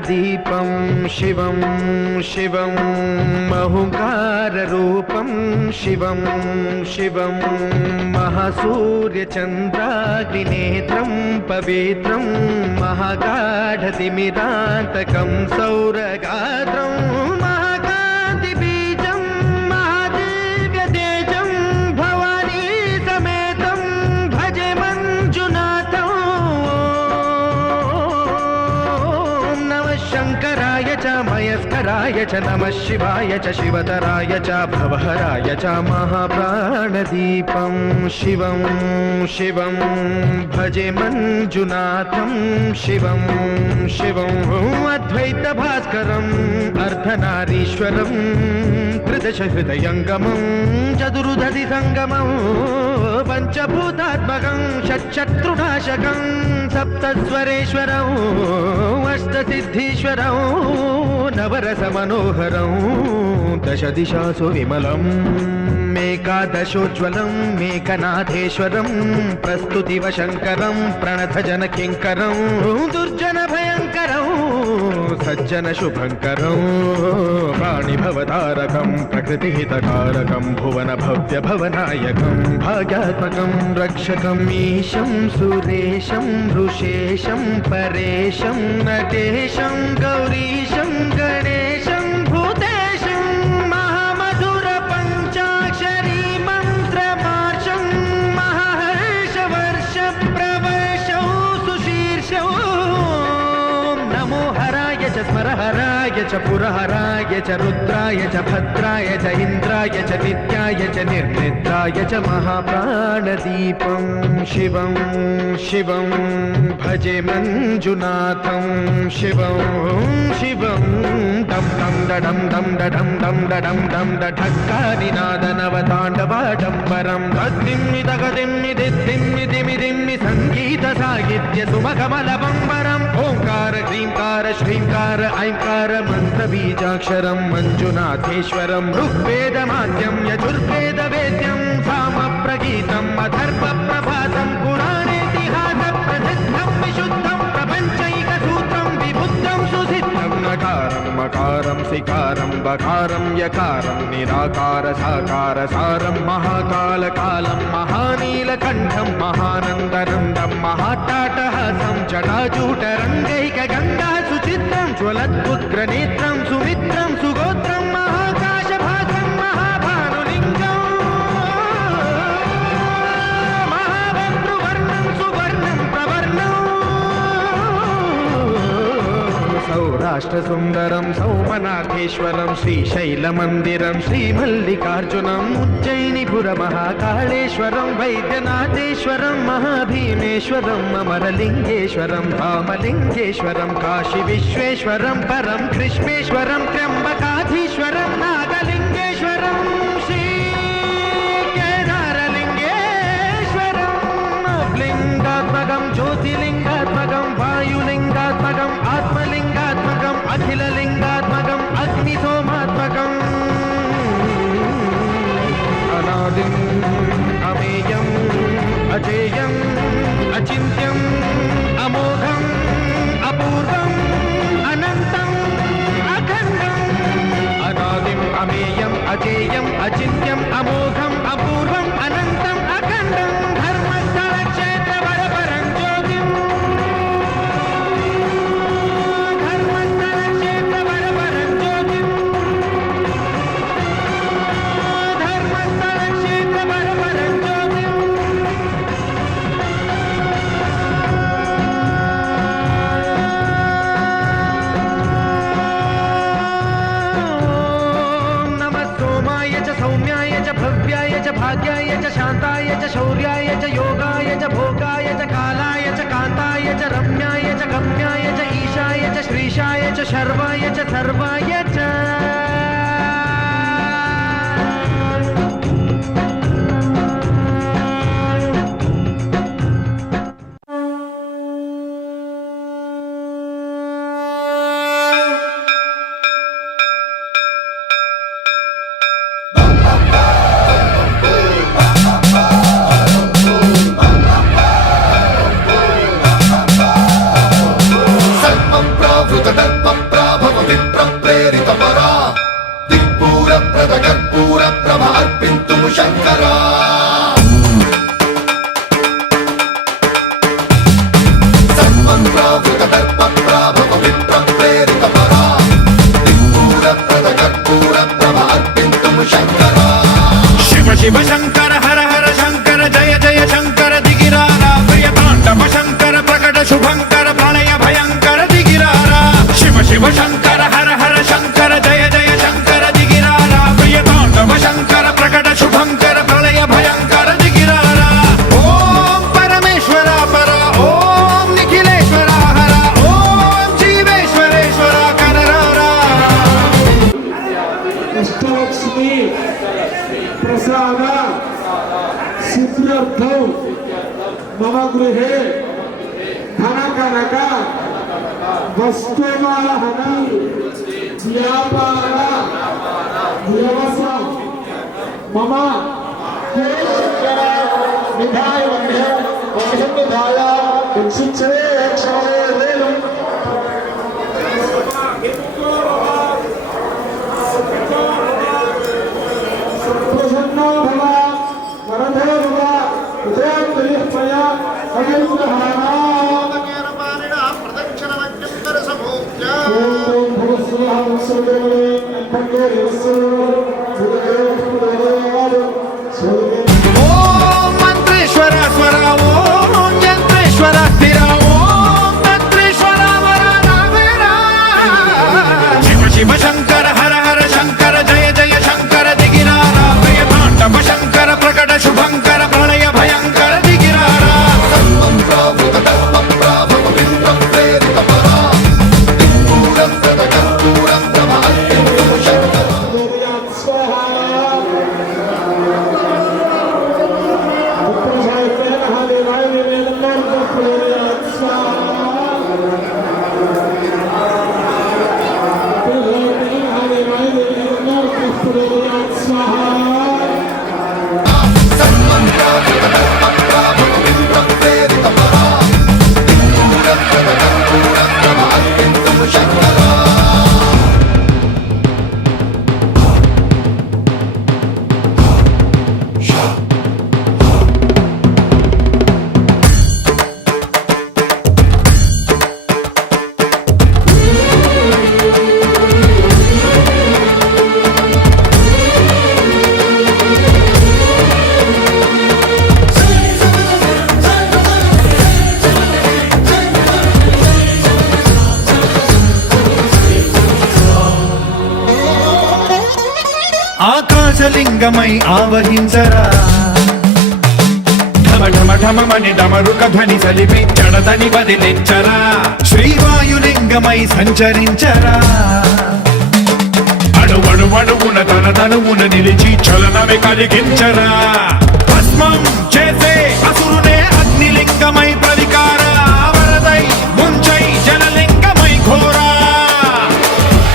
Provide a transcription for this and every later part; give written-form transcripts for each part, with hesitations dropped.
प्राणदीपं शिवं शिवं महुकाररूपं शिवं शिवं महासूर्यचन्द्राग्निनेत्रं पवित्रं महागाढतिमिरान्तकं सौरगात्रं महाकान्तिबीजं महादिव्यतेजं भवानी समेतं भजे मञ्जुनाथं। नमः शङ्कराय च मयस्कराय च नमः शिवाय च शिवतराय च भवहराय च महाप्राणदीपं शिवं शिवं भजे मञ्जुनाथं शिवं शिवं अद्वैतभास्करम् अर्धनारीश्वरं त्रिदशहृदयङ्गमं चतुर्दधिसङ्गमं पञ्चभूतात्मकं षट्शत्रुनाशकं सप्तस्वरेश्वरं अष्टसिद्धीश्वरं नवरसमनोहरं दशदिशासु विमलम् एकादशोज्ज्वलं मेकनाथेश्वरं प्रस्तुतिव शङ्करं प्रणतजनकिङ्करं दुर्जनभयङ्करं सज्जनशुभङ्करं प्राणिभवतारकं प्रकृतिहितकारकं भुवनभव्यभवनायकं भाग्यात्मकं रक्षकम् ईशं सुरेशं ऋषेशं परेशं नटेशं गौरीशं गणेशं भूतेशं महामधुरपञ्चाक्षरी मन्त्रमार्षं महाहर्षवर्षप्रवर्षौ सुशीर्षौ नमो हराय च स्मरहराय च पुरहराय च रुद्राय च भद्राय च इन्द्राय च नित्याय च निर्निद्राय च महाप्राणदीपं शिवं शिवं भजे मञ्जुनाथं शिवं शिवं डं डं डडं डं डडं डं डडं डं डढक्कानिनादनवताण्डवाडम्बरं तद्दिम्मि तगदिम्मि दिद्दिम्मि दिमिदिम्मि सङ्गीतसाहित्य सुमकमलबम्बरम् ओङ्कार क्रीङ्कार श्रीङ्कार ऐङ्कार मन्त्रबीजाक्षरं मञ्जुनाथेश्वरं ऋग्वेदमाद्यं यजुर्वेदवेद्यं सामप्रगीतम् अथर्वप्रभातं पुराणेतिहासप्रसिद्धं विशुद्धं प्रपञ्चैकसूत्रं विबुद्धं सुसिद्धं नकारं मकारं सिकारं बकारं यकारं निराकार साकार सारं महाकालकालं महानीलकण्ठं महानन्दनन्दं महाट्टाटहासं जटाजूटरङ्गैकगङ्गा सुचित्रं ज्वलद्उग्रनेत्रं सुमित्रं सुगोत्रं महाकाशभासं महाभानुलिङ्गं महाभद्रुवर्णं सुवर्णं प्रवर्णं सौराष्ट्रसुन्दरं सौमनाथेश्वरं श्रीशैलमन्दिरं श्रीमल्लिकार्जुनम् उज्जयिनीपुरमहाकाळेश्वरं वैद्यनाथेश्वरं महाभीमेश्वरं अमरलिङ्गेश्वरं धामलिङ्गेश्वरं काशीविश्वेश्वरं परं कृष्णेश्वरं त्र्यम्बकाधीश्वरं नागलिङ्गेश्वरं श्रीकेदारलिङ्गेश्वरं लिङ्गात्मकं ज्योतिलिङ्गात्मकं वायुलिङ्गात्मकम् आत्मलिङ्गात्मकम् अखिललिङ्गात्मकम् अग्निसोमात्मकम् अनादिम् अमेयम् अजेयम् अचिन्त्यम् अमोघम् अपूर्वम् अनन्तम् अखण्डम् अनादिम् अमेयम् अजेयम् अचिन्त्यम् अमोघम् अपूर्वम् अनन्तम् अखण्डम् धर्मस्थलक्षेत्रवरपरं ज्योतिम् धर्मस्थलक्षेत्रवरपरं ज्योतिम् धर्मस्थलक्षेत्रवरपरं ज्योतिम् नमः सोमाय च सौम्याय च भव्याय च भाग्याय च शान्ताय च शौर्याय च योगाय च भोगाय च कालाय च कान्ताय च रम्याय च गम्याय च ईशाय च श्रीशाय च शर्वाय च सर्वाय च सर्वं प्रावृतदर्पं శివ శంకర హర హర శంకర జయ జయ శంకర దిగిరారా ప్రియ తాండవ శంకర ప్రకట శుభంకర ప్రళయ భయంకర దిగిరారా ఓం పరమేశ్వర పర ఓం నిఖిలేశ్వర హర ఓం జీవేశ్వరేశ్వర కరరారా అష్టలక్ష్మి ప్రసాద సిద్ధ్యర్థం మమ గృహే ధనకనక వస్తువాహన వ్యాపార వ్యవసాయ మమ నిధాయ వంశం నిధాయ రక్షించే క్షమేవేలం ప్రసన్నో భవ వరదో భవ ఉదయాంతరిష్మయ అవిగ్రహాణా ఓం భగవస్వాహ వత్సలదేవే భక్తే ఓం మంత్రేశ్వర స్వర ఓం యంత్రేశ్వర స్థిర ఓం తంత్రేశ్వర వర నావేరా శివ శివ శంకర హర హర శంకర జయ జయ శంకర దిగిరారా ప్రియ తాండవ శంకర ప్రకట శుభంకర ప్రళయ భయంకర దిగిరారా ఆకాశలింగమై ఆవహించరా ఢమ ఢమ ఢమమని డమరుక ధ్వని సలిపి జడదని వదిలించరా శ్రీవాయులింగమై సంచరించరా అణువణువున తన తనువున నిలిచి చలనమే కలిగించరా భస్మం చేసే అసురునే అగ్నిలింగమై ప్రవికార వరదై ముంచై జలలింగమై ఘోరా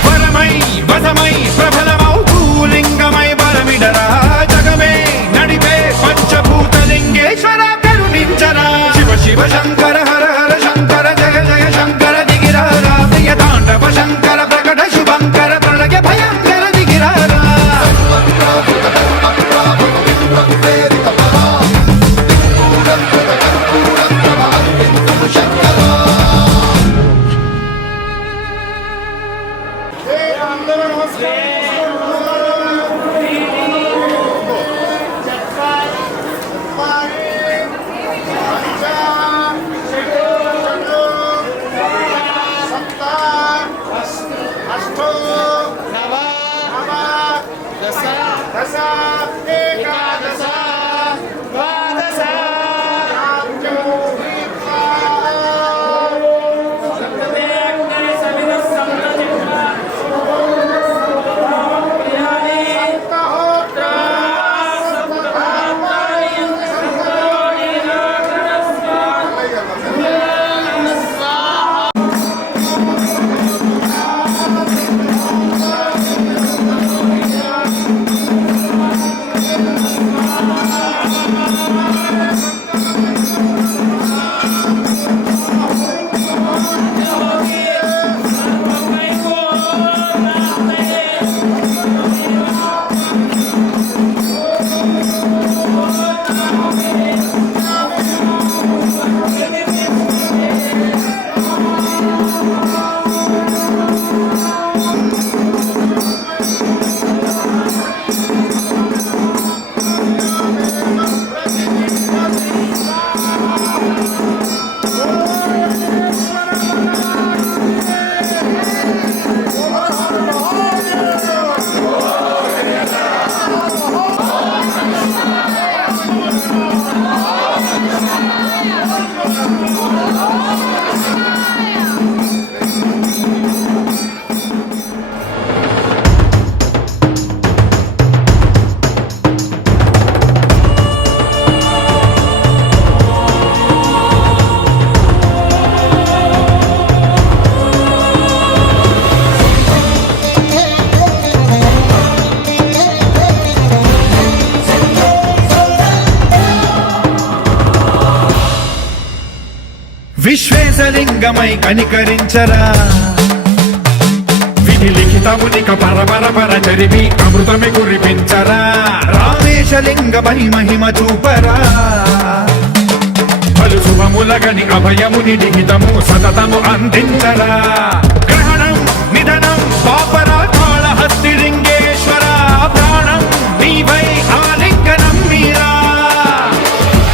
వరమై వసమై ప్రబలమౌ భూలింగమై బలమిడరా జగమే నడిపే పంచభూతలింగేశ్వర కరుణించరా శివ శివ శంకర హర హర శంకర జయ జయ శంకర దిగిరారా ప్రియ తాండవ శంకర ప్రకట శుభంకర ప్రళయ భయంకర దిగిరారా లింగమై కనికరించరా విధి లిఖితమునిక పరపర చరివి అమృతమి కురిపించరా రామేశలింగమై మహిమ చూపరా పలు శుభములగని అభయముని లిఖితము సతతము అందించరా గ్రహణం నిధనం పాపరా కాళహస్తి లింగేశ్వర ప్రాణం నీవై ఆలింగనం మీరా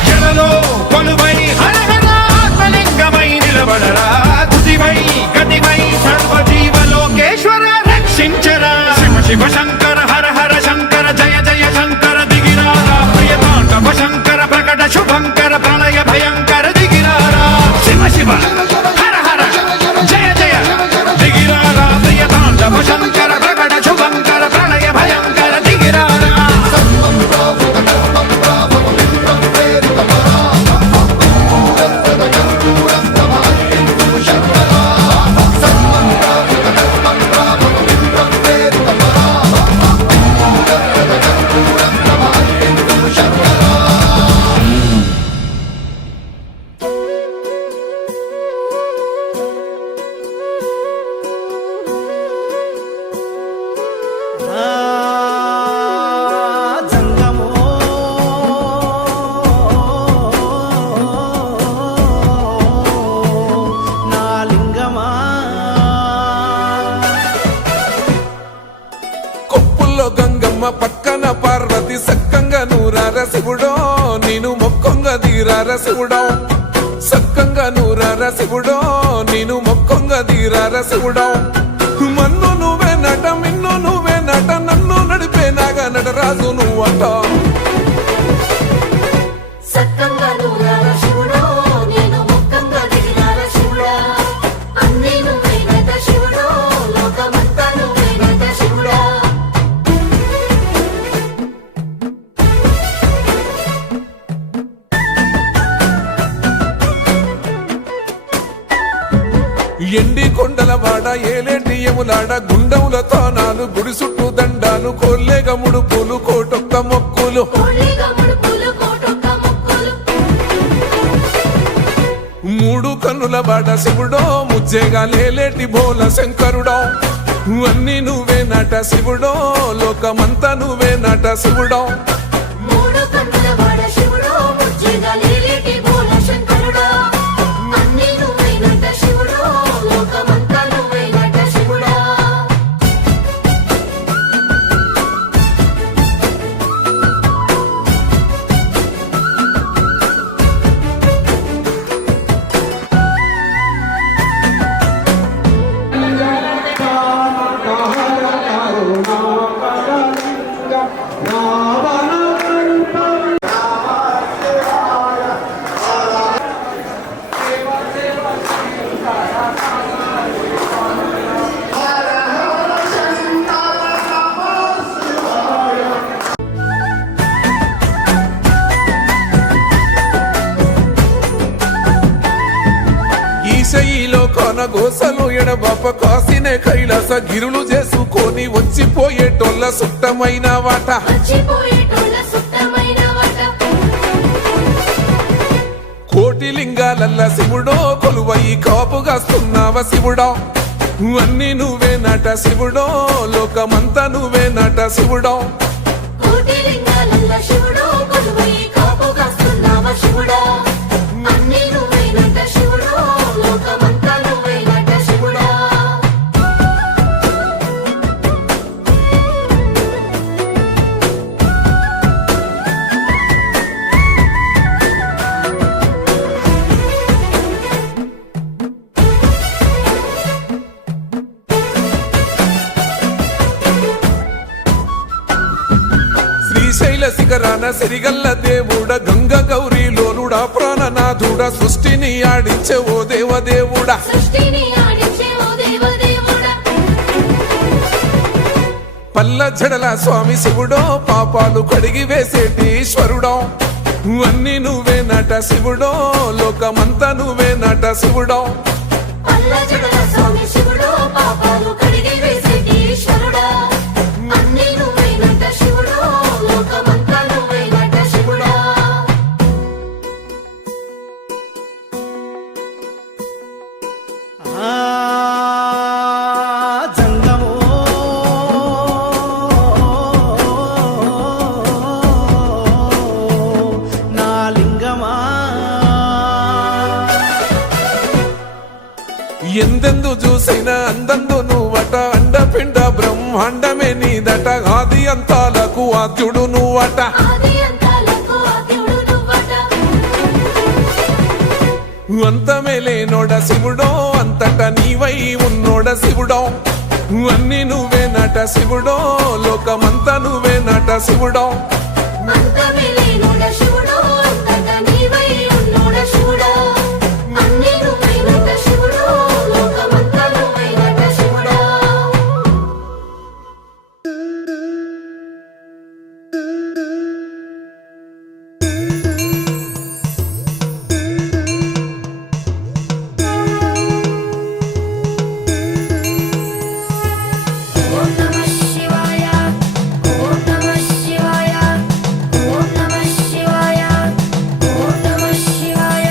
జలలో కొలువై హరహర ఆత్మలింగమై నిలబడరా తుదివై గతివై సర్వజీవలోకేశ్వర రక్షించరా శివ శివ శంకర హర హర శంకర జయ జయ శంకర దిగిరారా ప్రియతాండవ శంకర ప్రకట శుభంకర ప్రళయ భయంకర దిగిరారా శివ శివ హర హర జయ జయ దిగిరారా ప్రియతాండవ శంకర ప్రకట శుభంకర ప్రళయ భయంకర దిగిరారా జంగమో నా లింగమా కొప్పుల్లో గంగమ్మ పక్కన పార్వతి సక్కంగా నూరార శివుడో నేను మొక్కంగా తీరార శివుడో సక్కంగా నూరార శివుడో నేను మొక్కంగా తీరార శివుడో మన్ను నువ్వే నట మిన్ను నువ్వే నట నన్ను నడిపే నాగా నటరాజు నువ్వంట సక్కంగా నూరార శివుడో నేను ముక్కంగా దిగినార శివుడా అన్నీ నువ్వేనట శివుడో లోకమంతా నువ్వేనట శివుడా ఎండి కొండల వాడ ఏలేటి యములాడ గుండములతో నాలు గుడి చుట్టూ దండాలు కోల్లేగ ముడుపులు కోటొక్క మొక్కులు కోళ్ళిగా ముడుపులు కోటొక్క మొక్కులు మూడు కన్నుల బాట శివుడో ముజ్జేగా లేలేటి బోల శంకరుడో అన్నీ నువ్వే నట శివుడో లోకమంతా నువ్వే నట శివుడో మూడు కన్నుల వాడ శివుడో ముజ్జేగా లేలేటి బోల శంకరుడా అన్నీ నువ్వేనట శివుడో లోకమంతా నువ్వేనట శివుడా ఈశయిలో కొన గోసలు ఎడబాప కాసినే కైలాస గిరులు చేసుకొని వచ్చిపోయేటోళ్ళ సుట్టమైన వాట మర్చిపోయేటోళ్ళ సుత్తమైన వాట కోటి లింగాలల్ల శివుడో కొలువయి కాపుగాస్తున్నావ శివుడో అన్నీ నువ్వే నట శివుడో లోకమంతా నువ్వే నట శివుడో కోటి లింగాలల్ల శివుడో కొలువై కాపుగాస్తున్నావ శివుడా అన్నీ నువ్వేనట శివుడో లోకమంతా నువ్వేనట శివుడా శ్రీశైల శిఖరాన సిరిగల్ల దేవుడ గంగ గౌరీ లోలుడా ప్రాణనాథుడ సృష్టిని ఆడించే ఓ దేవదేవుడా సృష్టిని ఆడించే ఓ దేవదేవుడా పల్ల జడల స్వామి శివుడో పాపాలు కడిగి వేసేటి ఈశ్వరుడో అన్నీ నువ్వే నట శివుడో లోకమంతా నువ్వే నట శివుడో పల్ల జడల స్వామి శివుడో పాపాలు కడిగి వేసేటి ఈశ్వరుడా అన్నీ నువ్వేనట శివుడో లోకమంతా నువ్వేనట శివుడా సొగసైన అందందు నువ్వట అండపిండ బ్రహ్మాండమే నీదట ఆది అంతాలకు ఆద్యుడు నువ్వట ఆది అంతాలకు ఆద్యుడు నువ్వట అంతమే లేనోడ శివుడో అంతట నీవై ఉన్నోడ శివుడో అన్ని నువ్వే నట శివుడో లోకమంతా నువ్వే నట శివుడో అంతమే లేనోడ శివుడో అంతట నీవై ఉన్నోడ శివుడా అన్ని నువ్వైనట శివుడో లోకమంతా నువ్వైనట శివుడా ఓం నమః శివాయ ఓం నమః శివాయ ఓం నమః శివాయ ఓం నమః శివాయ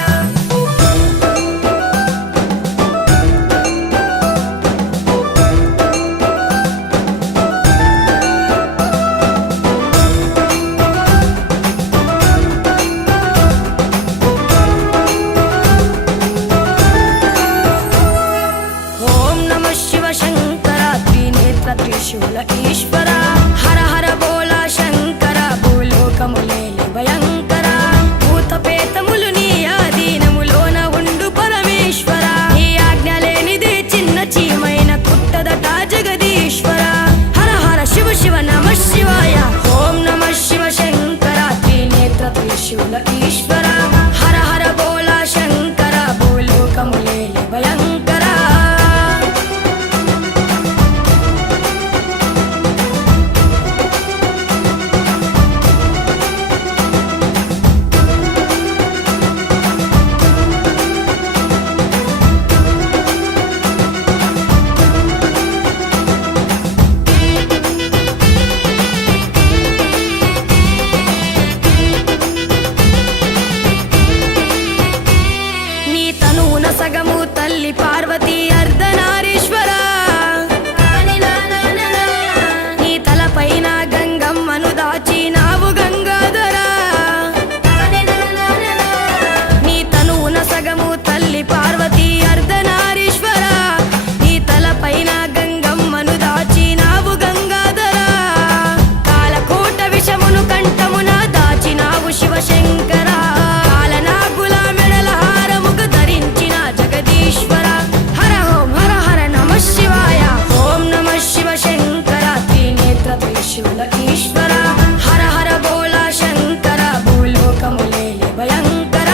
ఓం నమః శివ శంకర త్రినేత్ర త్రిశూల ఈశ్వర హర హర బోలా శంకర భూలోకములేలి భయంకర భూత పేతములు నీ ఆధీనములోన ఉండు పరమేశ్వర నీ ఆజ్ఞ లేనిదే చిన్న చీమైన కుట్టదట జగదీశ్వర హర హర శివ శివ నమః శివాయ ఓం నమః శివ శంకర త్రినేత్ర త్రిశూల ఈశ్వర హర హర బోలా శంకర భూలోకములేలి భయంకర నీ తనువున సగము తల్లి పార్వతీ అర్ధనారీశ్వర నీ తలపైన గంగమ్మను దాచినావు గంగాధర నీ తనువున సగము తల్లి పార్వతీ అర్ధనారీశ్వర నీ తలపైన గంగమ్మను దాచినావు గంగాధర కాలకోట విషమును కంఠమున దాచినావు శివశంకర కాలనాగుల మెడల హారముకు ధరించిన జగదీశ్వర హర ఓం హర హర నమః శివాయ ఓం నమః శివ శంకర త్రినేత్ర త్రిశూల ఈశ్వర హర హర బోలా శంకర భూలోకములేలి భయంకర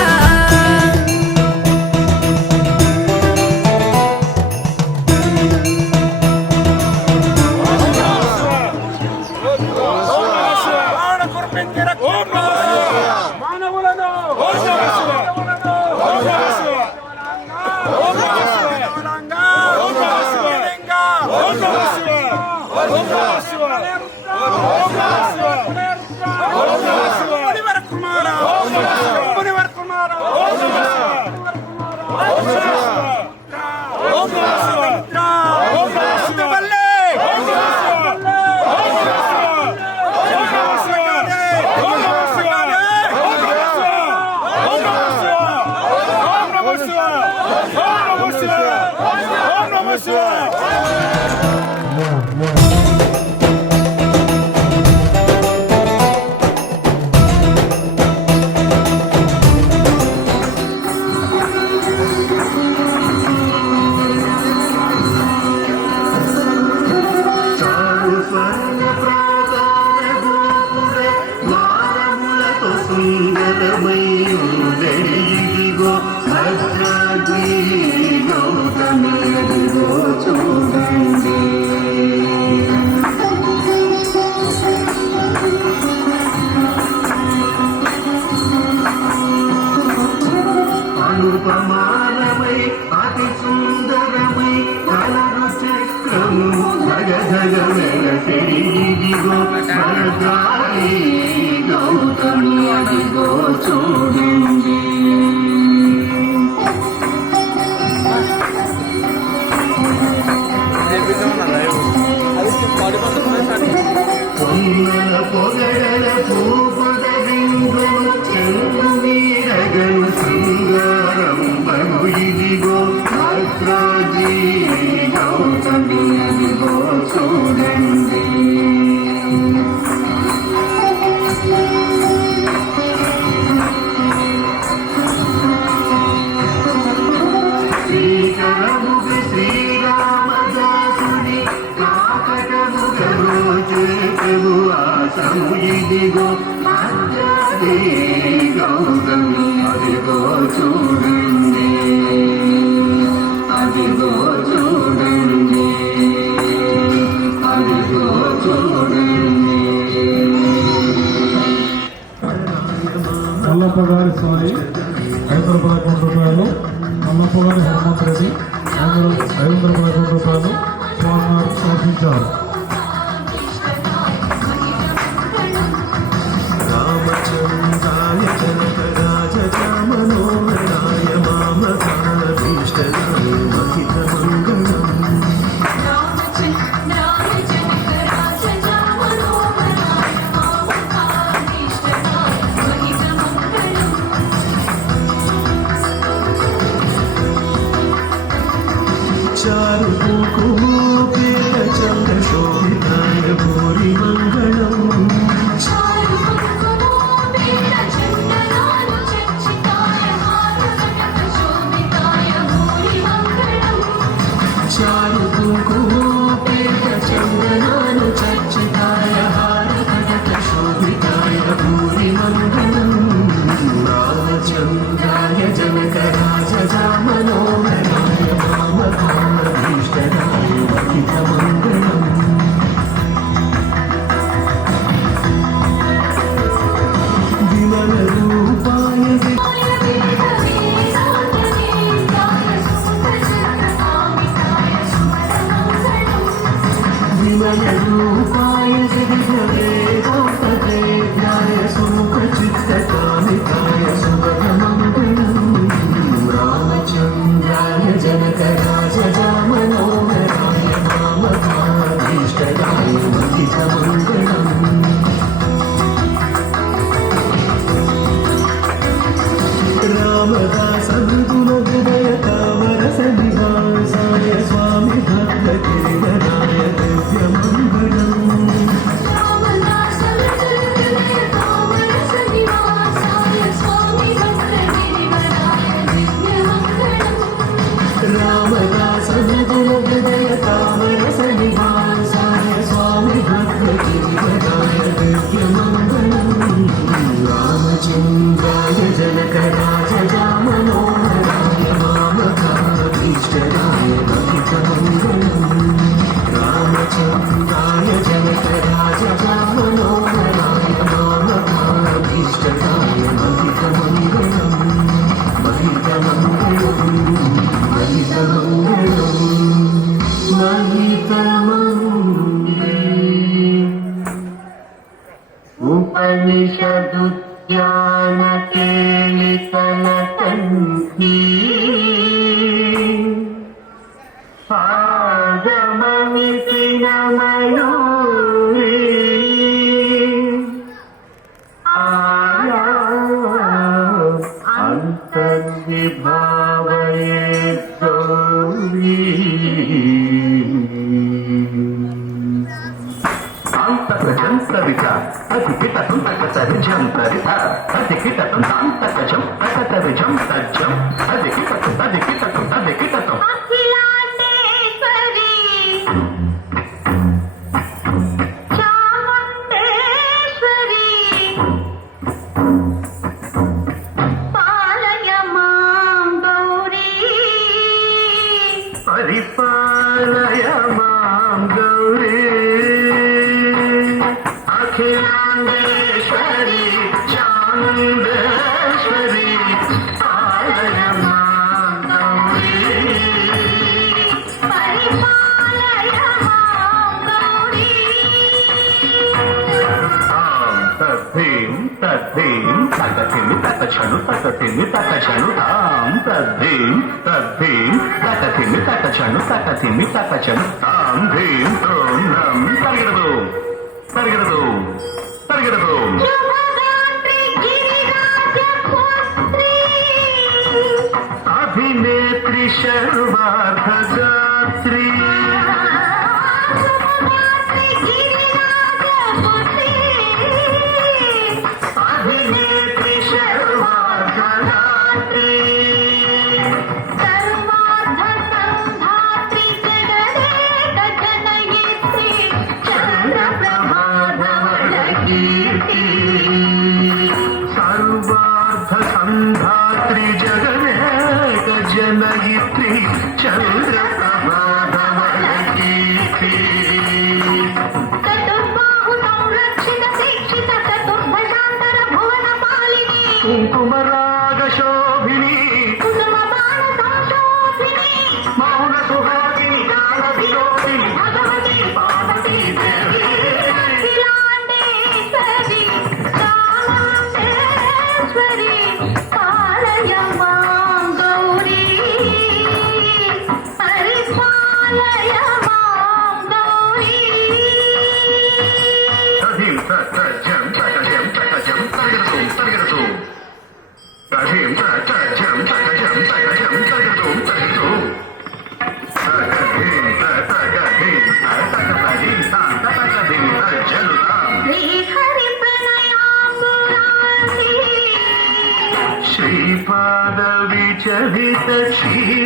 అనుపమానమై అతి సుందరమై కలరు చక్రము జగ జగ వెలసిదిగో భద్రాయి గౌతమి అదిగో చూడండి పొంగల పొగడల పూపద బిందు చెంగు మీరగను సింగారం బగు ఇదిగో భద్రాజీ శాస్త్రము ఇదిగో అద్యాది గౌతమి అదిగో చూడండి అదిగో చూడండి అదిగో చూడండి. మల్లప్ప గారి సాయి 511 రూపాయలు. మల్లప్ప గారి హనుమంత్ రెడ్డి 511 రూపాయలు స్వామివారు సమర్పించారు. రామచంద్రాయ జనకరాజ మనోహరాయ మామకాభీష్టదాయ మహిత మంగళం. చారు కుంకుమోపేత చంద్ర శోభితాయ భూరి మంగళం. చారు కుంకుమోపేత చందనాను చర్చితాయ హార కటక శోభితాయ భూరి మంగళం. రామచంద్రాయ జనకరాజ మనోహరాయ మామకాభీష్టదాయ మహిత మంగళం. విమల రూపాయ విమల రూపాయ జగదేవాయ సుముఖ చిత్త కామికాయ సుభగ మంగళం. రామచంద్రాయ జనకరాజ మనోహరాయ మామకాభీష్టదాయ మహిత మంగళం. రామదాస మృదుల హృదయ తామరస నివాసాయ స్వామి భక్త గిరిధరాయ దివ్య మంగళం. రామదాస మృదుల హృదయ తామరస నివాసాయ స్వామి భక్త గిరిధరాయ దివ్య మంగళం. రామచంద్రాయ జనకరాజ మనోహరాయ మామకాభీష్టదాయ మహిత మంగళం. రామచంద్రాయ జనకరాజ మనోహరాయ మామకాభీష్టదాయ మహిత మంగళం. మహిత మంగళం మహిత మంగళం మహిత ఉపనిషదుద్యాన కేళితన కంఠీ పాదమమితిన మయూరీ ఆయా అంతర్విభావయే గౌరీ. జంతరిత అధికిత సంతకతరి జంతరిత అధికిత సంతకజం ప్రకతరి జం తజ్జం అధికిత అధికిత అధికిత అఖిలాండేశ్వరి చాముండేశ్వరి పాలయ మాం గౌరీ పరిపాలయ మాం గౌరీ. అఖిలాండేశ్వరి చాముండేశ్వరి పాలయ మాం గౌరీ. పరిపాలయ మాం గౌరీ. తద్ధీం తద్ధీం తకథిమి తకచను తకథిమి తకచను తాం తద్ధీం తద్ధీం తకథిమి తకచను తకథిమి తకచను తాం ధీం ఓం నం పరిగెడదు పరిగెడదు పరిగెడదు. శుభగాత్రి గిరిరాజ పుత్రి అభినేత్రి శర్వార్ధగాత్రి శుభగాత్రి గిరిరాజ పుత్రి అభినేత్రి శర్వార్ధగాత్రి సర్వార్థ సంధాత్రి జగదేక జనయిత్రి చంద్ర ప్రభాధవళ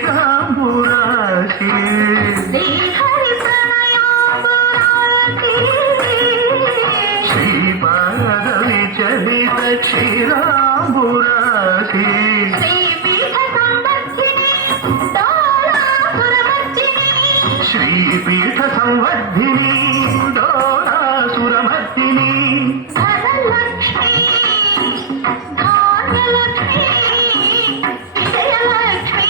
క్షీరాంబురాశి శ్రీహరి ప్రణయాంబురాశి శ్రీపాద విచలిత క్షీరాంబురాశి శ్రీపీఠ సంవర్ధిని డోలాసురమర్జిని శ్రీపీఠ సంవర్ధిని డోలాసురమర్దిని ధనలక్ష్మి ధాన్యలక్ష్మి విజయలక్ష్మి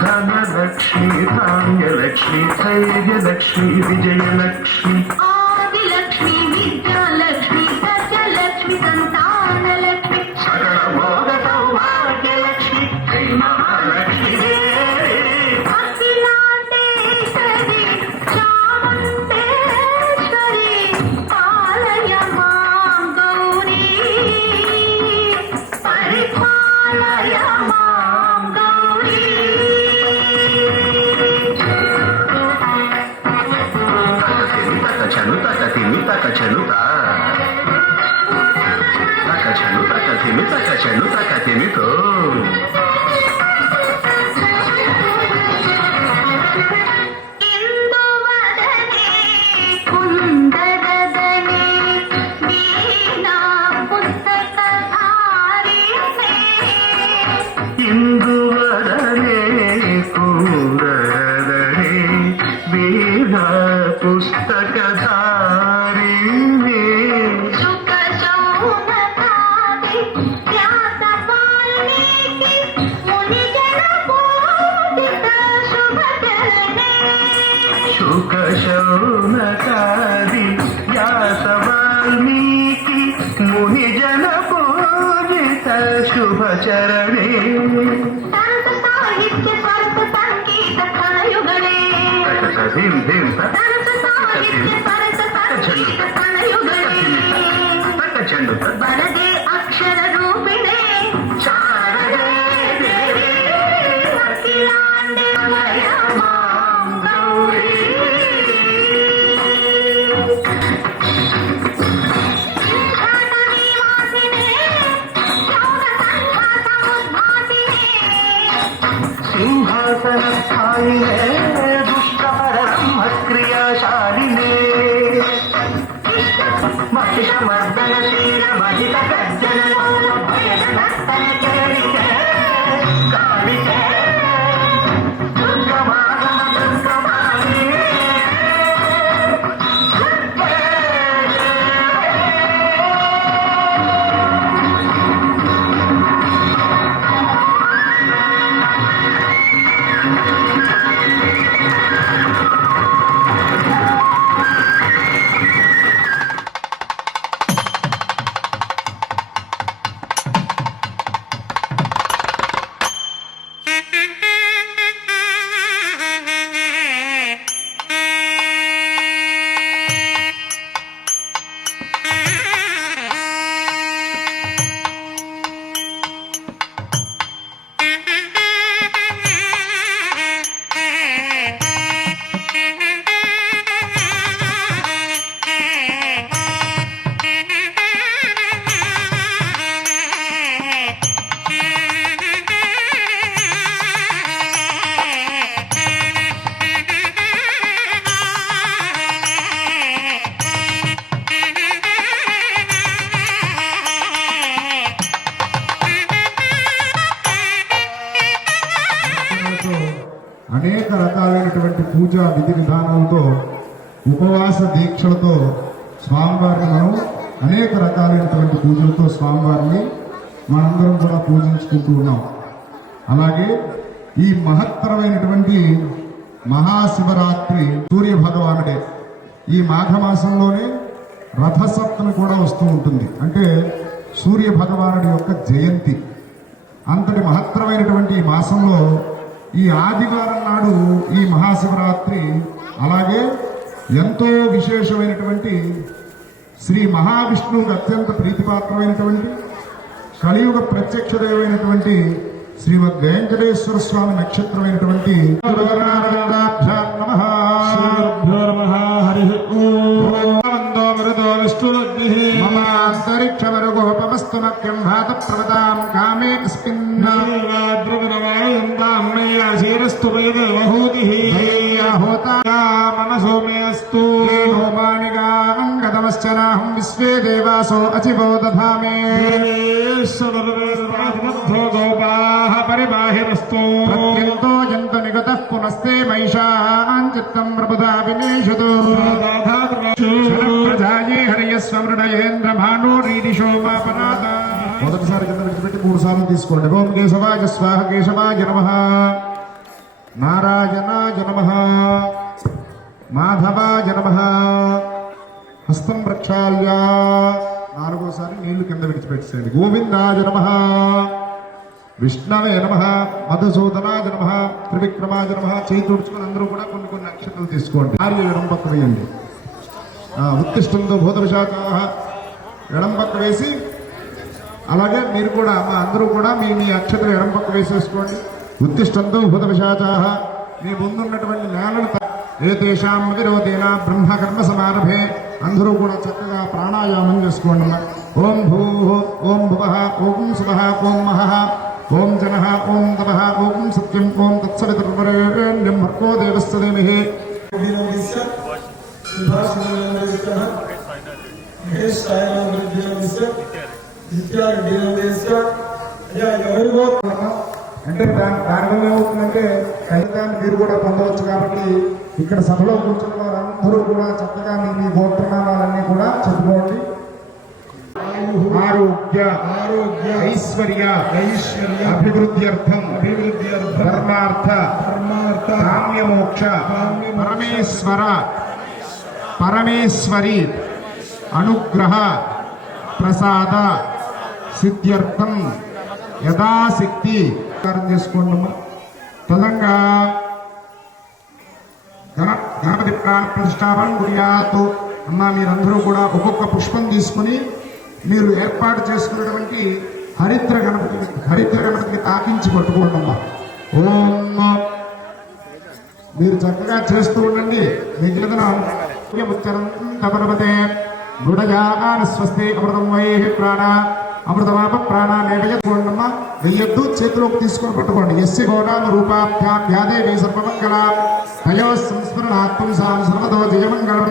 ధనలక్ష్మి ధాన్యలక్ష్మి ధైర్యలక్ష్మి విజయలక్ష్మి ఆదిలక్ష్మి విద్యాలక్ష్మి సత్యలక్ష్మి సంతానలక్ష్మి సకల భోగ సౌభాగ్యలక్ష్మి శ్రీ మహాలక్ష్మి అఖిలాండేశ్వరి చాముండేశ్వరి పాలయ మాం గౌరీ పరిపాలయ మాం గౌరీ తకచను తకతిమి తకచనుతా తకచను తకతిమి తకచను తకతిమితో ఇందువదనే కుందరదనే వీణా పుస్తకధారిణే ఇందువరనే కూరదనే వీణా పుస్తకధారిణి శుక శౌనకాది వ్యాసవాల్మీకి మునిజన పూజిత శుభచరణే శుక శౌనకాది వ్యాస వాల్మీకి మునిజన పూజిత శుభచరణే సరస సాహిత్య సరస సంగీత కళయుగళే ధిం ధిం సరస సాహిత్య సరస సంగీత కళయుగళే తకచను వరదే అక్షర రూపిణే చారదే దేవి అఖిలాండేశ్వరి మాం గౌరీ ఘాటవిలాసినే శౌన సంఘాతముద్భాసినే సింహాసనస్థాయినే దుష్టపరమ క్రియాశాలినే మహిషమర్దనశీల మహిత గర్జన భయద నర్తన కేళికే కాళికే దుర్గమాగమ దుర్గమాని అనేక రకాలైనటువంటి పూజా విధి విధానాలతో ఉపవాస దీక్షలతో స్వామివారిని మనం అనేక రకాలైనటువంటి పూజలతో స్వామివారిని మనందరం కూడా పూజించుకుంటూ ఉన్నాం. అలాగే ఈ మహత్తరమైనటువంటి మహాశివరాత్రి సూర్య భగవానుడే. ఈ మాఘమాసంలోనే రథసప్తమి కూడా వస్తూ ఉంటుంది. అంటే సూర్య భగవానుడి యొక్క జయంతి. అంతటి మహత్తరమైనటువంటి ఈ మాసంలో ఈ ఆదివారం నాడు ఈ మహాశివరాత్రి, అలాగే ఎంతో విశేషమైనటువంటి శ్రీ మహావిష్ణువుకి అత్యంత ప్రీతిపాత్రమైనటువంటి కలియుగ ప్రత్యక్ష దేవైనటువంటి శ్రీమద్ వెంకటేశ్వర స్వామి నక్షత్రమైనటువంటి మమ అంతరిక్షమరుగోపమస్తమఖ్యం భాత ప్రవదాం కామే కస్మిన్ మనసో మే అస్తు హోమానిగా అంగతమశ్చనాహం విశ్వే దేవాసో అచివో దధామే గోపాః పరిబాహిరస్తు ప్రత్యంతో జంతు నిగతః పునస్తే మహిషాన్ చిత్తం ప్రబుధా వినేషతు ప్రజాయే హరియస్వ మృడయేంద్ర భానో రీదిశో మాపనాద. మొదటిసారి కింద విడిచిపెట్టి 3 సార్లు తీసుకోండి. ఓం కేశవాయ స్వాహ కేశవాయ నమః, నారాయణాయ నమః, మాధవాయ నమః. హస్తం ప్రక్షాళ్య 4వసారి నీళ్లు కింద విడిచిపెట్టేయండి. గోవిందాయ నమః, విష్ణవే నమః, మధుసూదనాయ నమః, త్రివిక్రమాయ నమః. చేయి తుడుచుకుని అందరూ కూడా కొన్ని అక్షతలు తీసుకోండి. ఆర్య ఎడం పక్క వేయండి. ఉత్తిష్టంతో భూతవిశాఖాః ఎడం పక్క వేసి, అలాగే మీరు కూడా అందరూ కూడా మీ అక్షతలు ఎడం పక్క వేసేసుకోండి. ఉత్తిష్టంతో భూతవిశాఖాః మీ ముందున్నటువంటి నేలను ఏతేషాం విరోధేన బ్రహ్మకర్మ సమారభే. అందరూ కూడా చక్కగా ప్రాణాయామం చేసుకోండి. ఓం భూ ఓం భువః ఓం శుభః ఓం మహః ఓం జనః ఓం తపః ఓం సత్యం ఓం తత్సవితుర్వరేణ్యం భర్గో దేవस्य ధీమహి. అంటే దానివల్ల ఏమవుతుందంటే ఫలితాన్ని మీరు కూడా పొందవచ్చు. కాబట్టి ఇక్కడ సభలో కూర్చున్న వారందరూ కూడా చక్కగా మీ గోత్రనామాలన్నీ కూడా చెప్పుకోండి. ఆరోగ్య ఐశ్వర్య అభివృద్ధ్యర్థం ధర్మార్థ కామ్యమోక్ష పరమేశ్వరి అనుగ్రహ ప్రసాద సిద్ధ్యర్థం యథాశక్తి చేసుకోండి. తదంగా గణపతి ప్రాణ ప్రతిష్టాపన గురియాత్. అమ్మ మీరందరూ కూడా ఒక్కొక్క పుష్పం తీసుకుని మీరు ఏర్పాటు చేసుకున్నటువంటి హరిద్ర గణపతికి తాకించి పట్టుకోండి. ఓం మీరు చక్కగా చేస్తూ ఉండండి. మిగిలితే మృడజాన స్వస్తి అమృతం వై ప్రాణ అమృతమాప ప్రాణ నేటయ్యమ్మ. వెయ్యొద్దు, చేతిలోకి తీసుకొని పట్టుకోండి. ఎస్సి గౌరామ రూపాభ్యాదేవి సర్వమంగళ తయో సంస్మరణాత్మం సాం సర్వతో జయమంగళం.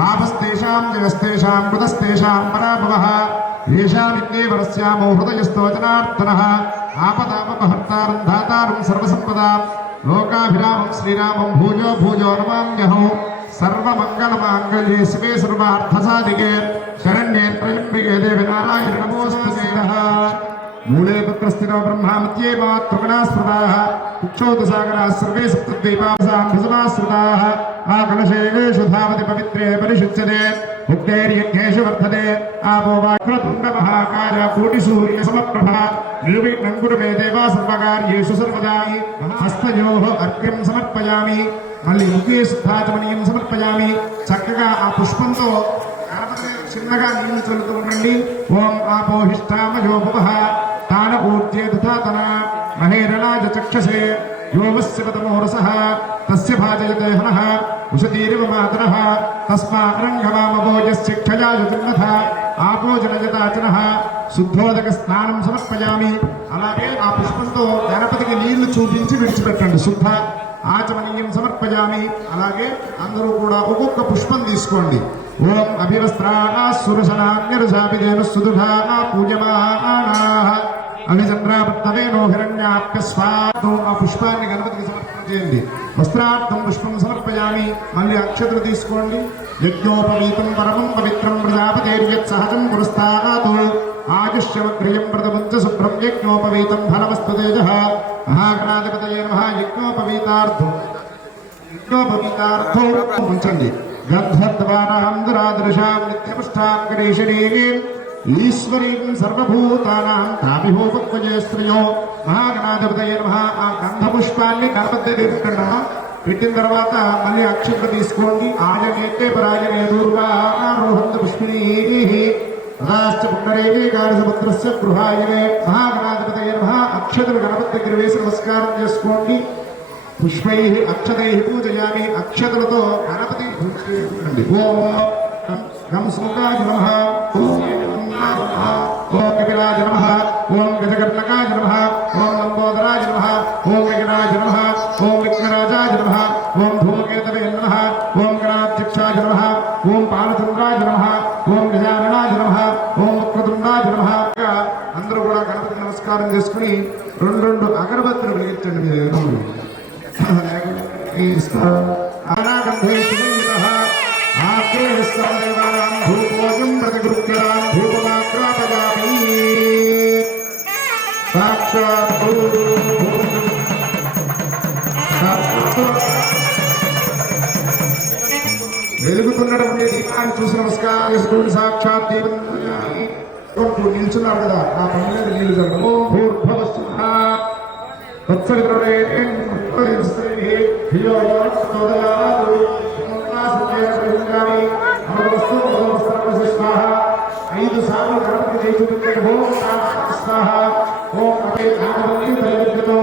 లాభస్తేషాం జయస్తేషాం మృతస్తేషాం పరాభవః. ఏషామిజ్ఞేవరస్యామో హృదయస్తోచనార్తనః. ఆపదాపహర్తారం ధాతారం సర్వసంపదాం. లోకాభిరామం శ్రీరామం భూజో భూజో నమామ్యహం. సర్వమంగళమాంగళ్యే శివే సర్వార్థసాధికే శరణ్యే త్రయంబికే దేవి నారాయణ నమోస్తుతే. మూలే పుత్రస్థితో బ్రహ్మామత్యే మాతృగణాశ్రుతాః. కుక్షోదసాగరాः సర్వే సప్తద్వీపాసాంభిసమాశ్రుతాः. ఆ కలశేషు ధావతి పవిత్రే పరిశుచ్యతే. ఉక్తైర్యజ్ఞేషు వర్ధతే. ఆపో వక్రతుండ మహాకాయ కోటిసూర్య సమప్రభ. నిర్విఘ్నం కురు మే దేవా సర్వకార్యేషు సర్వదా. హస్తయోః అర్ఘ్యం సమర్పయామి. మళ్ళీ ముఖే శుద్ధాచమనీయం సమర్పయామి. చక్కగా ఆ పుష్పంతో చిన్నగా నీళ్లు చల్లుతూ ఉండండి. ఓం ఆపోహిష్టామయో భువః తాన ఊర్జే తథాతన మహేరణాయ చక్షసే యోమస్యవతమోరసః తస్య భాజయతే హనః ఉషతీరివ మాతరః తస్మారంగమామవో యస్య క్షయాయ జన్నథ ఆపో జనజతాచనః. శుద్ధోదక స్నానం సమర్పయామి. అలాగే ఆ పుష్పంతో గణపతికి నీళ్లు చూపించి విడిచిపెట్టండి. శుద్ధ ఆచమనీయం సమర్పయామి. అలాగే అందరూ కూడా ఒక్కొక్క పుష్పం తీసుకోండి. ఓం అభివస్త్రాः సురసనాన్యరుషాభిదేవ సుదుఢా పూజమానాః అభిచంద్రాపత్తవేనో హిరణ్యాప్య స్వాతో. ఆ పుష్పాన్ని గణపతికి సమర్పణ చేయండి. వస్త్రార్థం పుష్పం సమర్పయామి. మళ్ళీ అక్షతలు తీసుకోండి. యజ్ఞోపవీతం పరమం పవిత్రం ప్రజాపతేర్యత్ సహజం పురస్తాత్. ఆయుష్యమగ్రియం వ్రతముంచ శుభ్రం యజ్ఞోపవీతం ఫలమస్తు తేజః. మహాగణాధిపతయే నమః. యజ్ఞోపవీతార్థం ఉంచండి. గంధద్వారాం దురాదృశాం నిత్యపుష్టాం గణేశనీం ఈశ్వరీం సర్వభూతానాం తాభిభూపత్వజే శ్రియో. మహాగణాధిపతయే నమః. ఆ గంధ పుష్పాన్ని గణపతి పెట్టిన తర్వాత మళ్ళీ అక్షత తీసుకోండి. ఆయనేతే పరాయనే దూర్వారోహంత పుష్పిణీః తదాశ్చ పుండరేణీ కాళసముద్రస్య గృహాయనే. మహాగణాధిపతయే నమః. అక్షతలు గణపతి దగ్గర వేసి నమస్కారం చేసుకోండి. పుష్పై అక్షతై పూజయామి. అక్షతలతో గణపతి పూజించండి. ఓం గం స్ముకాయ నమః. ఓం కపిలాయ నమః. ఓం గజకర్ణకాయ నమః. ఓం లంబోదరాయ నమః. ఓం విఘ్నాయ నమః. ఓం విఘ్నరాజాయ నమః. ఓం ధూమ కేతవే నమః ఓం గణాధ్యక్షాయ నమః ఓం పాలచంద్రాయ నమః ఓం గజాననాయ నమః ఓం వక్రతుండాయ నమః. అందరూ కూడా గణపతికి నమస్కారం చేసుకుని రెండు అగరబత్తులు వెలిగించండి. మీరు అనాగంధే సుగంధితః ఆగ్రే సర్వదేవానాం ధూపోజం ప్రతిగృహ్యరాం ధూపమాగ్రాపయామి. సాక్షాత్ వెలుగుతున్నటువంటి దీపాన్ని చూసి నమస్కారం చేసుకుని సాక్షాత్ దీపం నిల్చున్నారు కదా ఆ పని మీద నీళ్లు జరగడం. భూర్భవస్సుః ఐదు సార్లు గణపతి చేసి ఓం స్వాహ ఓం అపే ఆనందితో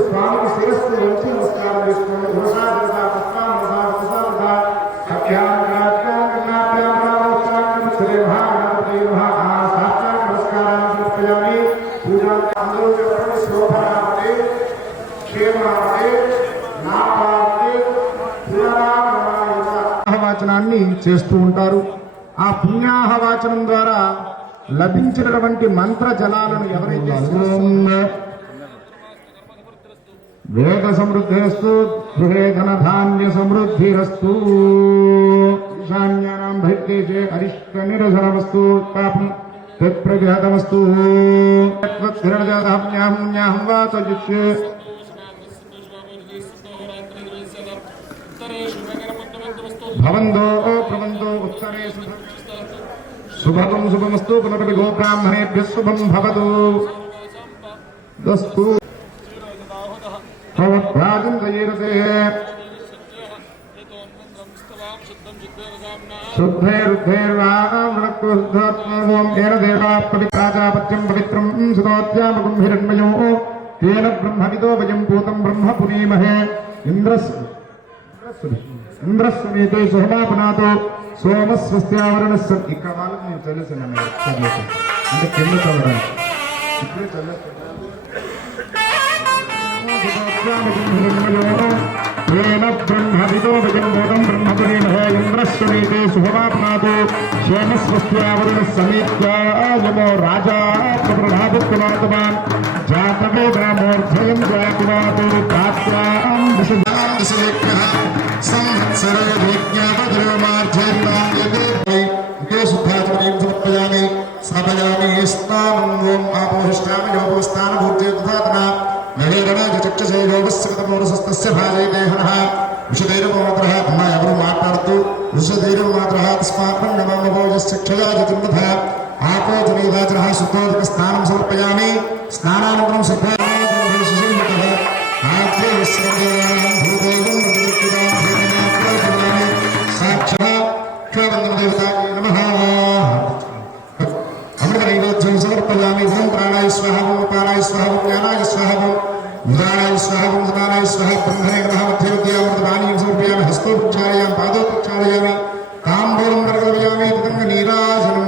స్వామికి శిరస్సు నుంచి నమస్కారం చేసుకోండి. వాచనాన్ని చేస్తూ ఉంటారు. ఆ పుణ్యాహవాచనం ద్వారా లభించినటువంటి మంత్ర జలాలను ఎవరైతే వేద సమృద్ధిరస్తు గృహే ధనధాన్య సమృద్ధిరస్తు ఈశాన్యానాం భైత్యేషే అరిష్ట నిరసనమస్తు పాపం తత్ప్రజాతమస్తు తత్వత్తిరణజాతహమ్యాహం వాచయుష్యే భవంతో ప్రవంతో ఉత్తరే శుభం శుభమస్తు పునరపి గోబ్రాహ్మణేభ్యः శుభం భవతు దస్తు భవత్ప్రాజం దయేరతే శుద్ధైరుద్ధైర్వావృత్వం ఏన దేవా పవిత్రాజాపత్యం పవిత్రం సుతోత్యామకం హిరణ్మయో తేన బ్రహ్మవిదో వయం భూతం బ్రహ్మ పునీమహే ఇంద్రస్వనీతే సుహమాపనాతో సోమస్వస్త్యావరణస్సు. ఇక్కడ వాళ్ళకి నేను చదివేసాను అంటే కింద చదవడానికి ఇప్పుడే బ్రహ్మవిదో విజంబోధం బ్రహ్మపురీమహే ఇంద్రస్వనీతే సుహమాపనాతో సోమస్వస్త్యావరణ సమీత్యాయమో రాజా ప్రబృహాభుత్వమాతమాన్ జాతవేదామోర్ధయం జాతివాతో ప్రాప్యాం విశుద్ధాంశలేఖ్యః సమర్పయామి సమయామి స్నానం ఓం ఆపోహిష్టామి యోగస్థానభూర్తే తథాతన నవేరణాచక్షసే యోగస్కృతమోరసస్తస్య భాజయదేహనః విషధైర్యమాత్రః. అమ్మ ఎవరు మాట్లాడుతూ విషధైర్యమాత్రః తస్మాత్ నమోజశ్చక్షయాజతిర్మథ ఆపో జనీదాచరః శుద్ధోదక స్నానం సమర్పయామి. స్నానానంతరం శుద్ధోదకః ఆప్తే విశ్వదేవాం భూదేవం సమర్పయామి. ఓం ప్రాణాయ స్వాహ ఓం ప్రాణాయ స్వాహ ఓం జ్ఞానాయ స్వాహ ఓం ఉదానాయ స్వాహ ఓం ఉదానాయ స్వాహ బ్రహ్మణే నమః. మధ్యవిద్యామృతపానీయం సమర్పయామి. హస్తోపచారయామి పాదోపచారయామి తాంబూలం నిర్గమయామి పతంగ నీరాజనం.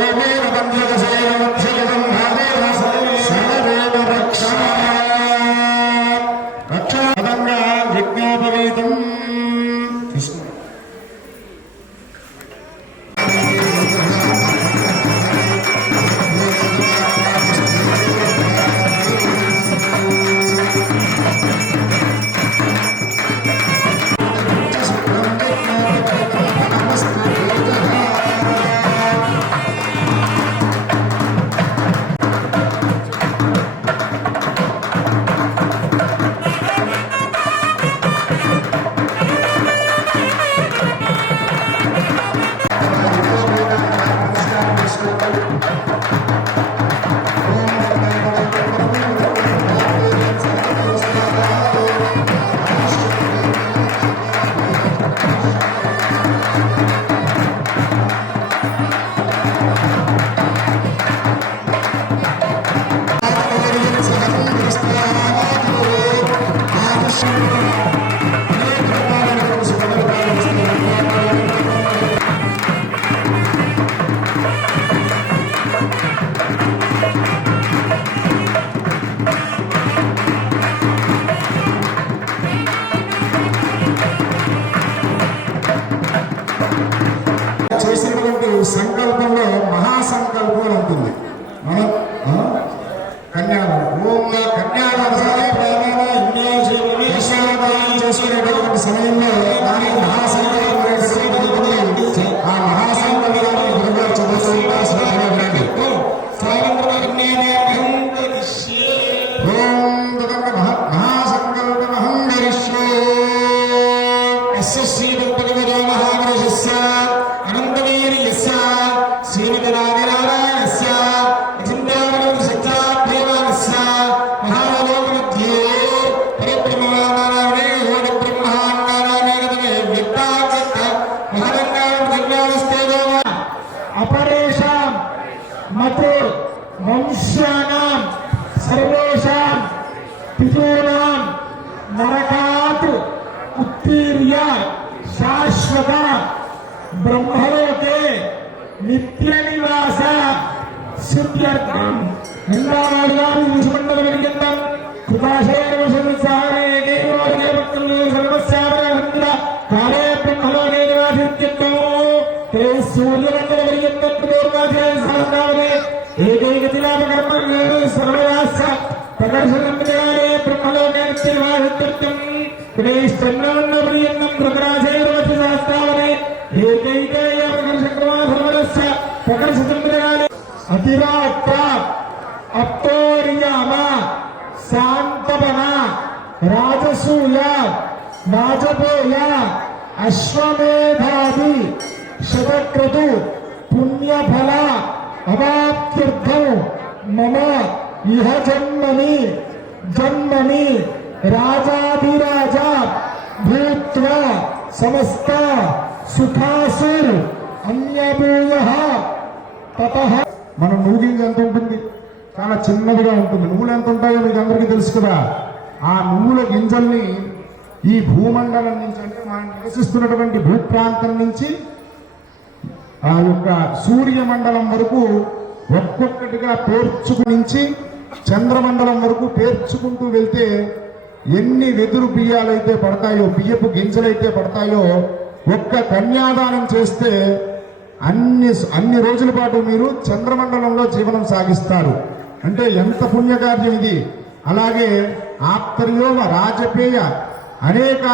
సోమేన బంధకసేన మధ్యగతం భావేన సమరేణ రక్షా రక్షాపదంగా యజ్ఞోపవీతం చేసినటువంటి సంకల్పంలో మహాసంకల్పం అని ఉంటుంది. మనం కన్యాదానం చేసుకునేటటువంటి సమయంలో దాని మహాసంకల్పం ఆ మహాసంకల్పాన్ని గురుగారు చదువుతుంటారు. మహాసంకల్పమహం గరిష్యే శ్రీపతిపదో మహాగణేశస్య అనంతవీర్యస్య శ్రీమతిరాజరాజస్య చింతామణి సత్యాప్రియమానస్య మహాలోకमध्ये పరిబ్రహ్మణానామే యోని బ్రహ్మాండానామే గతమే విత్తాగత మహారంగాస్తేజో అపరేషాం మతే వంశానాం సర్వేషాం పితॄణాం నరకాత్ ఉత్తీర్య శాశ్వత బ్రహ్మలోకే నిత్య నివాస సిద్ధ్యర్థం నిందావాడిగారు విషమండల విరిగిందం కృతాశయసారే దేవాలయ భక్తులు సర్వస్యావరంద్ర కాలే బ్రహ్మలోకే నివాసిత్యత్వం తే సూర్యమండల విరిగిందం పూర్వాశయ సాధావే ఏకైకతిలాపకర్మ సర్వయాస ప్రదర్శనం బ్రహ్మలోకే నిత్య నివాసిత్యత్వం శ్రీష్టన్నప్రియందం రుద్రాశైరవశాస్త్రావనే ఏకైకైకర్షక్రమాధర్మరస్య ప్రకర్షితంద్రయాలే అతిరాత్ర అప్తోర్యామ శాంతవన రాజసూయ వాజపేయ అశ్వమేధాది శతక్రతు పుణ్యఫల అవాప్త్యర్థం మమ ఇహ జన్మని రాజాధిరాజ భూత్వా సమస్త సుఖాసు అన్యభూయ తతః. మన నువ్వుగింజ ఎంత ఉంటుంది? చాలా చిన్నదిగా ఉంటుంది. నువ్వులు ఎంత ఉంటాయో మీకు అందరికీ తెలుసు కదా. ఆ నువ్వుల గింజల్ని ఈ భూమండలం నుంచి, అంటే మనం నివసిస్తున్నటువంటి భూప్రాంతం నుంచి ఆ యొక్క సూర్యమండలం వరకు ఒక్కొక్కటిగా పేర్చుకునించి చంద్రమండలం వరకు పేర్చుకుంటూ వెళ్తే ఎన్ని వెదురు బియ్యాలైతే పడతాయో, బియ్యపు గింజలైతే పడతాయో, ఒక్క కన్యాదానం చేస్తే అన్ని రోజుల పాటు మీరు చంద్రమండలంలో జీవనం సాగిస్తారు. అంటే ఎంత పుణ్యకార్యం ఇది. అలాగే ఆప్తర్యోమ రాజపేయ అనేక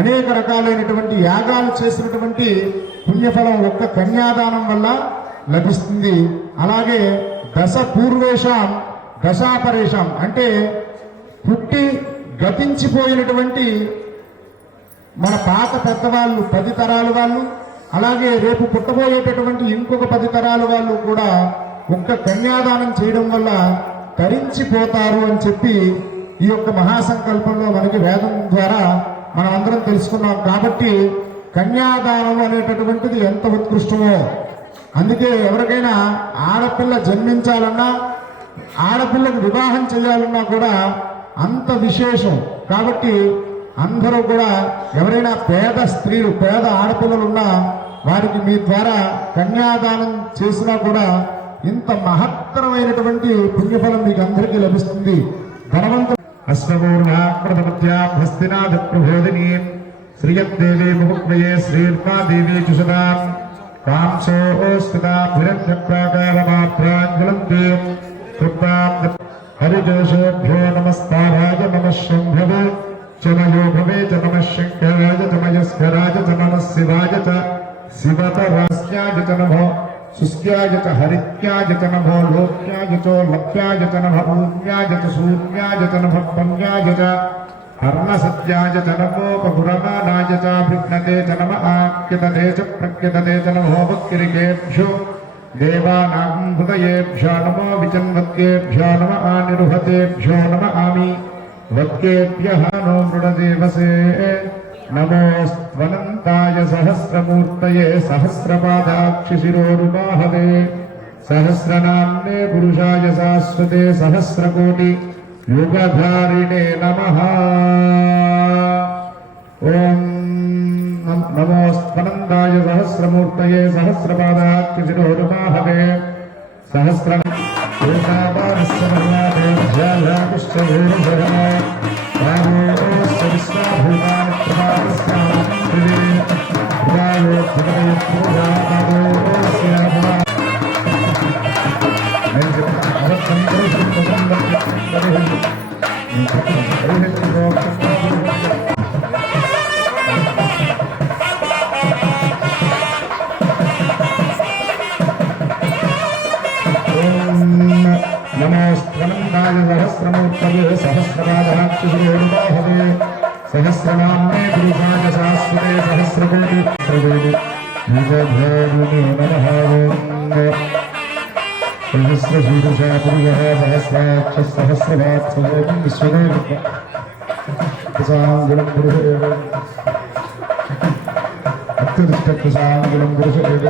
అనేక రకాలైనటువంటి యాగాలు చేసినటువంటి పుణ్యఫలం ఒక్క కన్యాదానం వల్ల లభిస్తుంది. అలాగే దశ పూర్వేషాం దశాపరేషాం, అంటే పుట్టి గతించిపోయినటువంటి మన పాత పెద్దవాళ్ళు 10 తరాల వాళ్ళు, అలాగే రేపు పుట్టబోయేటటువంటి ఇంకొక 10 తరాల వాళ్ళు కూడా ఒక్క కన్యాదానం చేయడం వల్ల తరించిపోతారు అని చెప్పి ఈ యొక్క మహాసంకల్పంలో మనకి వేదం ద్వారా మనం అందరం తెలుసుకున్నాం. కాబట్టి కన్యాదానం అనేటటువంటిది ఎంత ఉత్కృష్టమో. అందుకే ఎవరికైనా ఆడపిల్ల జన్మించాలన్నా, ఆడపిల్లకు వివాహం చేయాలన్నా కూడా అంత విశేషం. కాబట్టి అందరూ కూడా ఎవరైనా పేద స్త్రీలు, పేద ఆడపిల్లలున్నా వారికి మీ ద్వారా కన్యాదానం చేసినా కూడా ఇంత మహత్తరమైనటువంటి పుణ్యఫలం మీకు అందరికీ లభిస్తుంది. ధనవంతుడు అశ్వపూర్ణాకృతమత్యాం హస్తినాథ ప్రబోధిని శ్రియద్దేవి ముహుక్మయే శ్రీర్మాదేవి చుషదాం కాంసోస్థితాభిరజ్ఞప్రాకారమాత్రాంజలంతీం కృపాం హరిజోషోభ్యో నమస్తారాయ నమః శంభవే చమయో భవే చ నమః శంకరాయ చ మయస్కరాయ చ నమః శివాయ చ శివతరాస్యాయ చ నమో సుస్యాయ చ హరిత్యాయ చ నమో లోక్యాయ చ లభ్యాయ చ నమః ఊర్యాయ చ శూన్యాయ చ నమః పన్యాయ చ హర్ణసత్యాయ చ నమోపగురమానాయ చ విఘ్నతే చ నమ ఆఖ్యతే చ ప్రఖ్యతే చ నమో వక్కిరికేభ్యో దేవానాం హృదయేభ్యో నమో విచన్వత్యేభ్యో నమ ఆనిరుహతేభ్యో నమ ఆమి వక్కేభ్యః నో మృడదేవసే నమోస్త్వనంతాయ సహస్రమూర్తయే సహస్రపాదాక్షిశిరోరుబాహవే సహస్రనామ్నే పురుషాయ శాశ్వతే సహస్రకోటి యుగధారిణే నమః. ఓం నమోస్త్వనంతాయ సహస్రమూర్తయే సహస్రపాదాక్షిశిరోరుబాహవే సహస్ర నమోస్త్వనందాయ సహస్రమూర్తయే సహస్రపాదాక్షిశిరోరుబాహవే సహస్రనామ్నే పురుషాయ శాశ్వతే సహస్రకోటి యుగధారిణే నమః. సహస్రశీర్షా పురుషः సహస్రాక్ష సహస్రవాత్సవం విశ్వదేవం పురుషేవ అత్యుష్టకుశాంగులం పురుషేవ.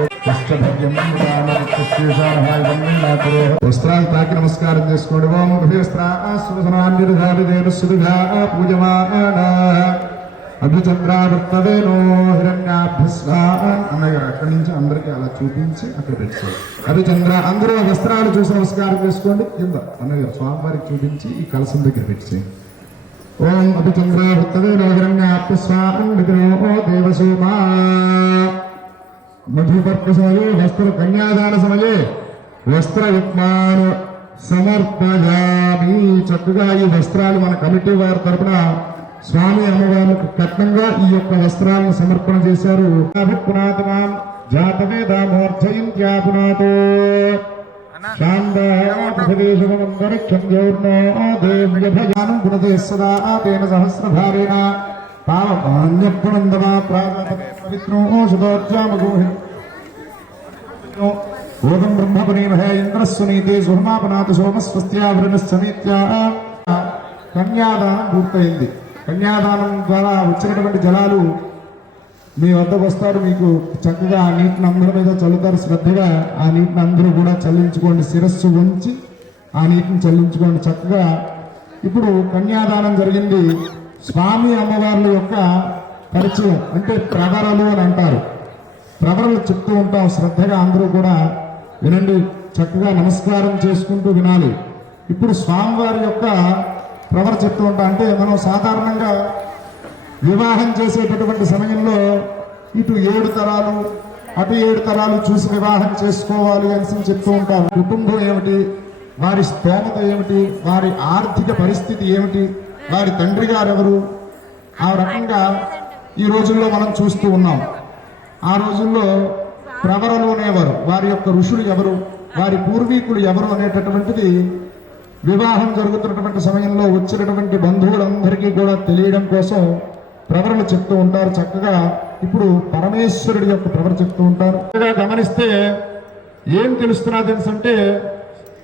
వస్త్రాలు తాకి నమస్కారం చేసుకోండి. ఓం హృదయస్త్రాసుధనాన్నిర్ధారిదేనుసుధా పూజమాన అభిచంద్రావర్తవేనో హిరణ్యాభ్యస్వా అన్నగారు అక్కడి నుంచి అందరికీ అలా చూపించి అక్కడ పెట్టారు. అభిచంద్ర అందరూ వస్త్రాలు చూసి నమస్కారం చేసుకోండి. కింద అన్నగారు స్వామివారికి చూపించి ఈ కలసం దగ్గర పెట్టి ఓం అభిచంద్రావర్తవేనో హిరణ్యాభ్యస్వా విగ్రహో దేవసోమా మధుపర్క సమయే వస్త్ర కన్యాదాన సమయే వస్త్రయుగ్మాన్ సమర్పయామి. చక్కగా ఈ వస్త్రాలు మన కమిటీ వారి తరపున స్వామి అమ్మవారికి కట్నంగా ఈ యొక్క వస్త్రాలను సమర్పణ చేశారు. జాతవేదామోర్ధయింత్యాపునాతో శాంతేశమందరక్షంజోర్ణోదేవ్యభయానం గుణదే సదా తేన సహస్రధారేణ పవిత్రో శుభోజ్జామగోహి ఓదం బ్రహ్మపనీమహే ఇంద్రస్వనీతే సుహమాపనాథ సోమస్వస్త్యావృణస్సమీత్యా. కన్యాదానం పూర్తయింది. కన్యాదానం ద్వారా వచ్చినటువంటి జలాలు మీ వద్దకు వస్తారు. మీకు చక్కగా ఆ నీటిని అందరి మీద చల్లుతారు. శ్రద్ధగా ఆ నీటిని అందరూ కూడా చల్లించుకోండి. శిరస్సు ఉంచి ఆ నీటిని చల్లించుకోండి చక్కగా. ఇప్పుడు కన్యాదానం జరిగింది. స్వామి అమ్మవార్ల యొక్క పరిచయం అంటే ప్రవరలు అని అంటారు. ప్రవరలు చెప్తూ ఉంటాం. శ్రద్ధగా అందరూ కూడా వినండి. చక్కగా నమస్కారం చేసుకుంటూ వినాలి. ఇప్పుడు స్వామివారి యొక్క ప్రవర చెప్తూ ఉంటాం. అంటే మనం సాధారణంగా వివాహం చేసేటటువంటి సమయంలో ఇటు 7 తరాలు అటు 7 తరాలు చూసి వివాహం చేసుకోవాలి అని చెప్తూ ఉంటారు. కుటుంబం ఏమిటి, వారి స్తోమత ఏమిటి, వారి ఆర్థిక పరిస్థితి ఏమిటి, వారి తండ్రి గారు ఎవరు, ఆ రకంగా ఈ రోజుల్లో మనం చూస్తూ ఉన్నాం. ఆ రోజుల్లో ప్రవరలు అనేవారు. వారి యొక్క ఋషులు ఎవరు, వారి పూర్వీకులు ఎవరు అనేటటువంటిది వివాహం జరుగుతున్నటువంటి సమయంలో వచ్చినటువంటి బంధువులందరికీ కూడా తెలియడం కోసం ప్రవరలు చెప్తూ ఉంటారు. చక్కగా ఇప్పుడు పరమేశ్వరుడి యొక్క ప్రవర చెప్తూ ఉంటారు. గమనిస్తే ఏం తెలుస్తున్నది అంటే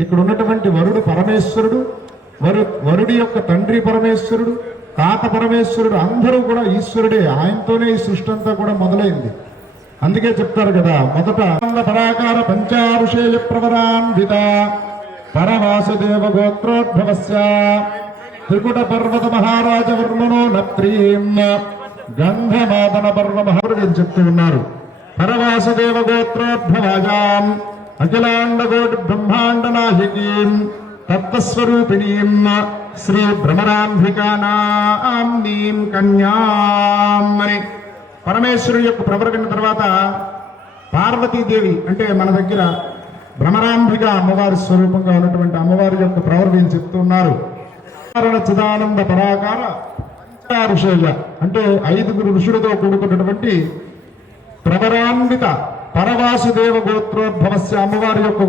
ఇక్కడ ఉన్నటువంటి వరుడు పరమేశ్వరుడు, వరుడి యొక్క తండ్రి పరమేశ్వరుడు, తాత పరమేశ్వరుడు, అందరూ కూడా ఈశ్వరుడే. ఆయనతోనే ఈ సృష్టి అంతా కూడా మొదలైంది. అందుకే చెప్తారు కదా, మొదట పరాకార పంచారుషేయ ప్రవరాన్విత పరవాసుదేవ గోత్రోద్భవస్య త్రికుట పర్వత మహారాజ వర్మనో నప్రీం గంధమాదన పర్వ మహారాజు చెప్తూ ఉన్నారు. పరవాసుదేవ గోత్రోద్భవాజాం అఖిలాండ కోటి బ్రహ్మాండ నాయకీం తత్వస్వరూపిణీం శ్రీ భ్రమరాంభికానాంనీం కన్యాం అని పరమేశ్వరుడు యొక్క ప్రవర విన్న తర్వాత పార్వతీదేవి అంటే మన దగ్గర భ్రమరాంబిక అమ్మవారి స్వరూపంగా ఉన్నటువంటి అమ్మవారి యొక్క ప్రవర చెప్తున్నారు. చిదానంద పరాకార ఋషేయ అంటే 5 ఋషులతో కూడుకున్నటువంటి ప్రవరాన్విత పరవాసుదేవ గోత్రోద్భవస్య అమ్మవారి యొక్క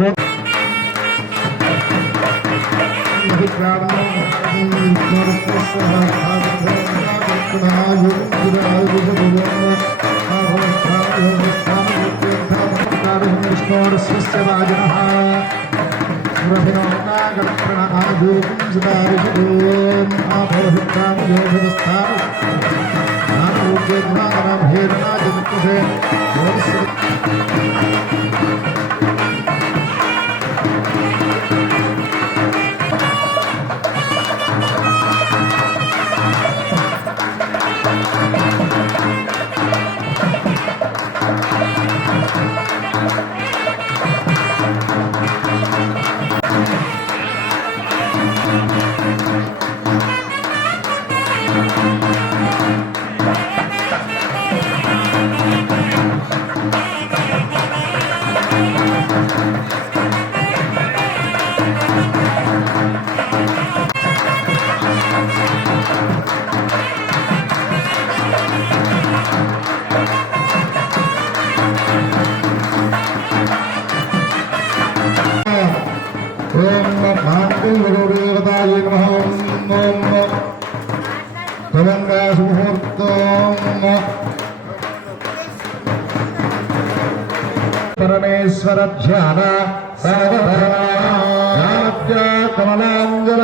పరమేశ్వర ధ్యాన కమలాంజల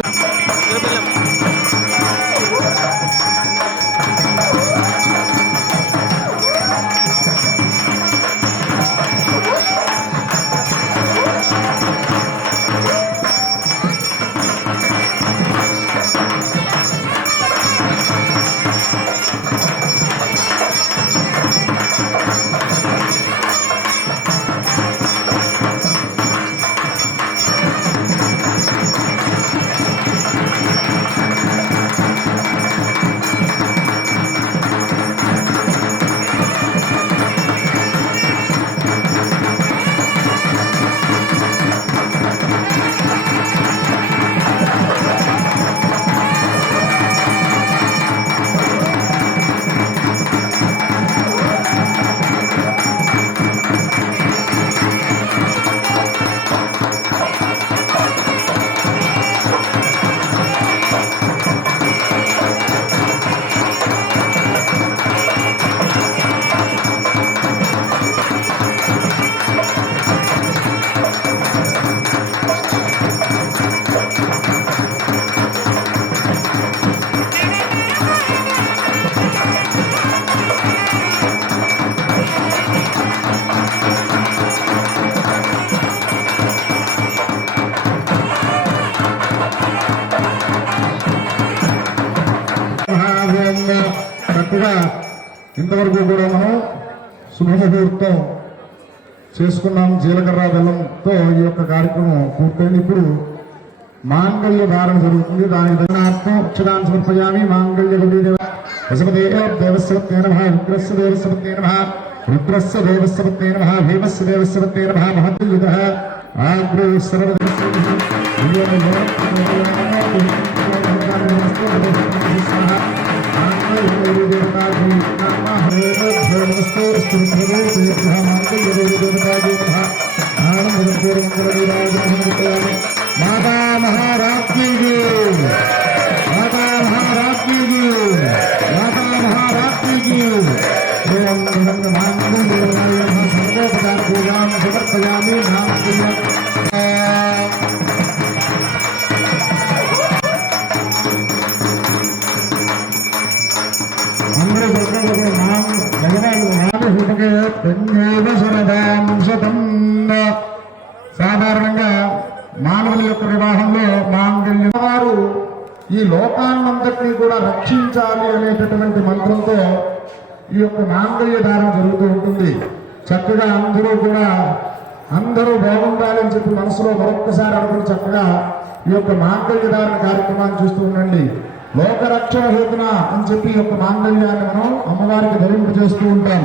చక్కగా ఇంతవరకు కూడా మనం శుభముహూర్తం చేసుకున్నాం. జీలకర్ర బెల్లంతో ఈ యొక్క కార్యక్రమం పూర్తయింది. ఇప్పుడు మాంగళ్య ధారణ జరుగుతుంది. దానికి దక్షిణార్థం అక్షరాన్ని సమర్పయామి. మాంగళ్య దేవస్వతే నమః రుద్రస్య దేవస్వతే నమః రుద్రస్య దేవస్వతే నమః భీమస్య దేవస్వతే నమః మహద్యుతః ఆగ్రో माता महाराज्ञी जी, माता महाराज्ञी जी, माता महाराज्ञी जी। ओम नमः मांगल्ये सर्वोपचार पूजां समर्पयामि। సాధారణంగా మానవుల యొక్క వివాహంలో మాంగళ్యం వారు ఈ లోకాన్నంతటినీ కూడా రక్షించాలి అనేటటువంటి మంత్రంతో ఈ యొక్క మాంగళ్య ధారణ జరుగుతూ ఉంటుంది. చక్కగా అందరూ బాగుండాలని చెప్పి మనసులో మరొక్కసారి అనుకుని చక్కగా ఈ యొక్క మాంగళ్య ధారణ కార్యక్రమాన్ని చూస్తూ ఉండండి. లోకరక్షణ హేతున అని చెప్పి ఈ యొక్క మాంగళ్యాన్ని మనం అమ్మవారికి ధరింపు చేస్తూ ఉంటాం.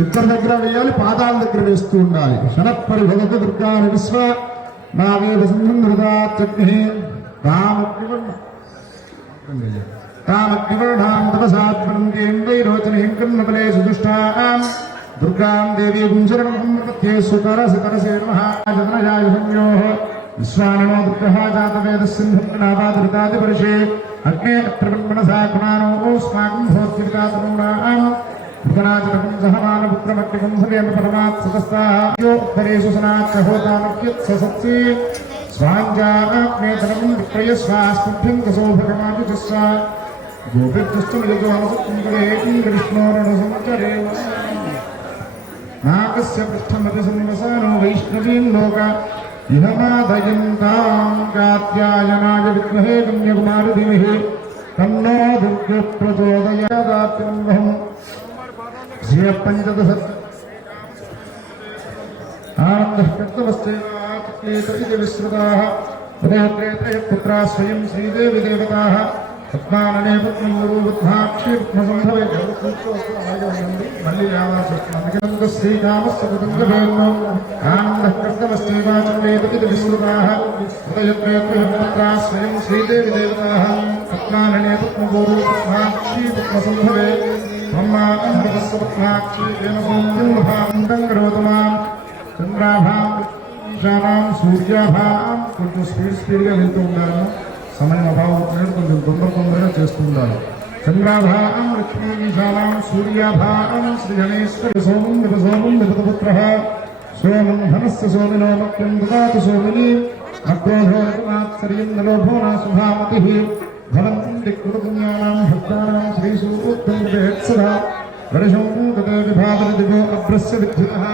ఇద్దరి దగ్గర వేయాలి, పాదాల దగ్గర వేస్తూ ఉండాలి. శనప్పరి భగవతి దుర్గా విశ్వ నావేద సంహృదాగ్ని రామగ్నివర్ణాం తపసాత్మనందేంద్రైరోచనీం కర్ణబలే సుదుష్టాం దుర్గాం దేవీ గుంజరణమృత్యే సుతరసే నమః జనయాయ సంయోః విశ్వాననో దుర్గః జాతవేదస్సింహనావాదృతాదిపరిషే అగ్నే అత్రమనసా గుణానో స్మాకం భోత్రితాతనూనాం భువనాచకం సహమానపుత్రమగ్నికం భవేమ పరమాత్సతస్థాయోత్తరేషు సనాక్షహోతానప్యుత్ససత్సి స్వాంజాగ్నేతరం విక్రయస్వాస్పుభ్యం కసోభగమాజుస్వ గోపిర్దుష్టమిజోమసుకుంగళేకృష్ణోరణసంచరేవ నాకస్య పృష్ఠమతి సంవసానో వైష్ణవీం లోక ఇహమాదయంతాం కాత్యాయనాయ విద్మహే కన్యకుమారి ధీమహి తన్నో దుర్గ ప్రచోదయాదాత్యంబహం శ్రియ పంచదశ ఆనందః కర్తవస్తేవాత్యేతది విశ్రుతాః ఉదయత్రేతయ పుత్రా స్వయం శ్రీదేవి దేవతాః పద్మాననే పద్మూరుబుద్ధాక్షీర్ఘ్నసంభవే మళ్ళీ రావాల్సి వస్తుంది. శ్రీకామస్తృతంగభేన్నో ఆనందః కర్తవస్తేవాచవేతది విశ్రుతాః ఉదయత్రేతయ పుత్రా స్వయం శ్రీదేవి దేవతాః పద్మాననే పద్మూరుబుద్ధాక్షీర్ఘ్నసంభవే బ్రహ్మాండస్వప్నాక్షి కరోతుమాం చంద్రాభాం ఈశానాం సూర్యాభాం. కొంచెం స్పీడ్గా వెళ్తూ ఉండాలి, సమయం అభావం కొంచెం తొందరగా చేస్తూ ఉండాలి. చంద్రాభాం లక్ష్మీ ఈశానాం సూర్యాభాం శ్రీగణేశ్వరి సోమం సోమం విపతపుత్ర సోమం ధనస్య సోమినో మక్యం దదాతు సోమిని అక్రోధోత్సర్యం నలోభో నా సుధామతి ఫలం దిక్కుపుణ్యానాం భక్తానాం శ్రీసూక్తేత్సదా వరుషం తదే విభావన దిగో అభ్రస్య విద్యుతః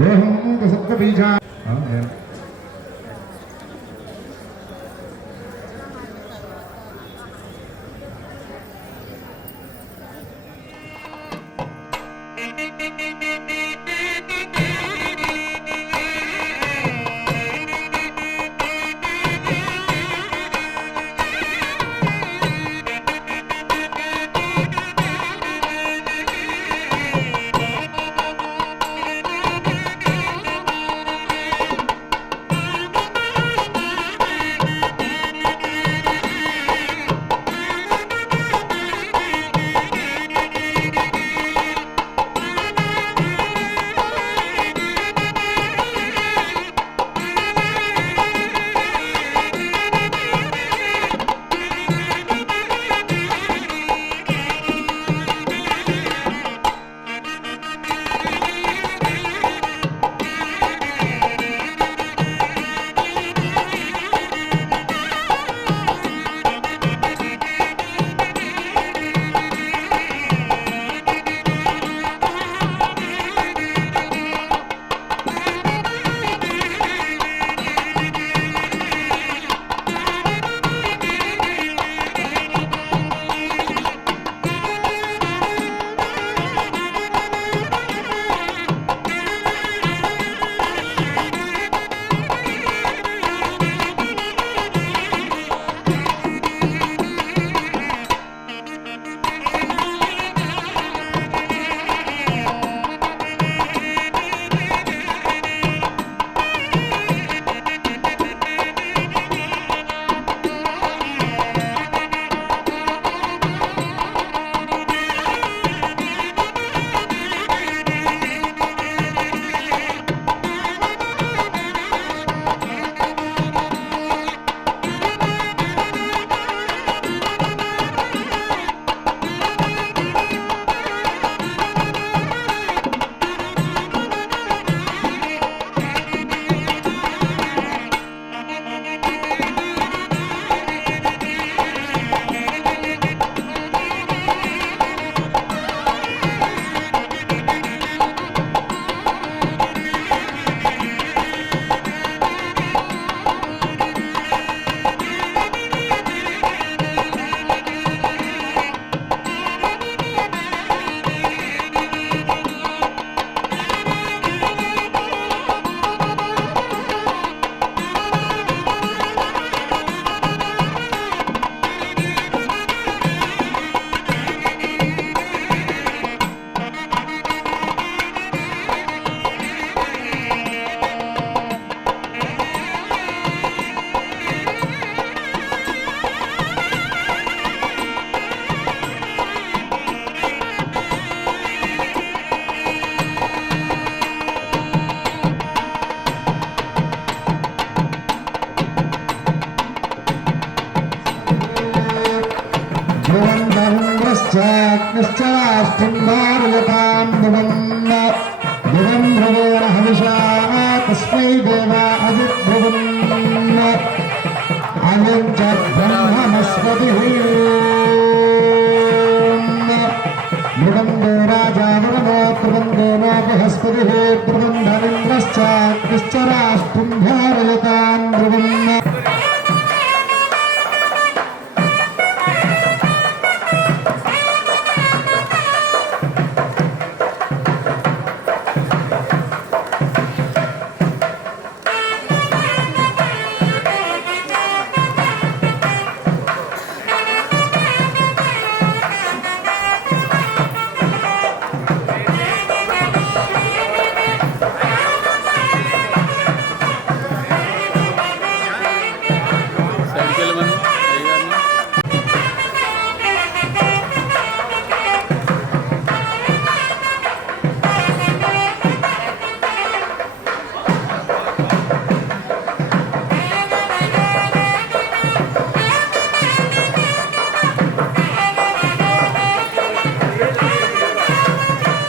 రోహం సత్వబీజా. सहस्राष्टिन्धारयतां ध्रुवन् ध्रुवं ध्रुवेण हविषा तस्मै देवा अजिद्ध्रुवन् अयं च ब्रह्मणस्पतिः ध्रुवन्दो राजा ध्रुवनो ध्रुवन्दो नो बृहस्पतिः ध्रुवं धरिन्द्रश्चाष्टिन्धारयतां ध्रुवन्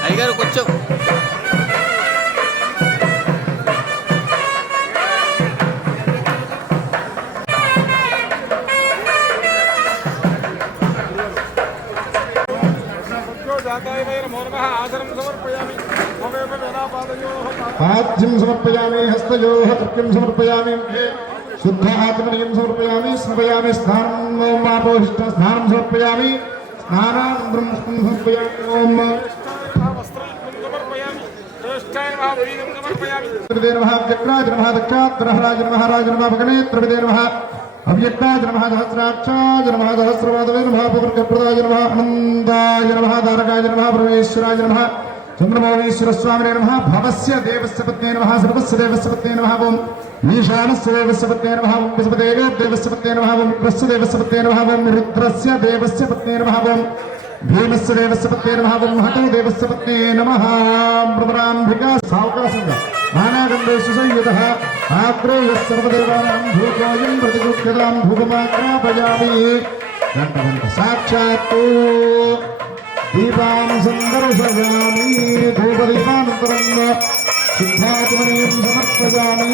అయ్యగారు కొంచెం पाद्यं समर्पयामि हस्तयोः तर्क्यं समर्पयामि शुद्ध आत्मनीयं समर्पयामि स्मृपयामि स्नानं ओम आपोहिष्ट स्नानं समर्पयामि स्नानानन्तरं समर्पयामि ओम त्रिविदे नमः व्यक्राज नमः दक्षात्रहराज नमः राज नमः भगने त्रिविदे नमः अव्यक्ताज नमः सहस्राक्षाज नमः सहस्रवादवे नमः पवित्रप्रदाय नमः आनन्दाय नमः धारकाय नमः परमेश्वराय नमः चन्द्रमौलीश्वर स्वामिने नमः भवस्य देवस्य पत्न्यै नमः सर्वस्य देवस्य पत्न्यै नमः ओम ईशानस्य देवस्य पत्न्यै नमः ओम विष्णुदेवस्य देवस्य पत्न्यै नमः ओम रुद्रस्य देवस्य पत्न्यै नमः ओम रुद्रस्य देवस्य पत्न्यै नमः ओम भीमस्य देवस्य पत्न्यै नमः ओम महतो देवस्य पत्न्यै नमः प्रभराम्भिका सावकाशंगा मानागन्धेषु संयुतः आग्रेयः सर्वदेवानां धूपोऽयं प्रतिगुह्यतां धूपमाग्रापयामि घण्ट साक्षात् दीपां सन्दर्शयामि धूपदीपानन्तरं शुद्धात्मनीयं समर्पयामि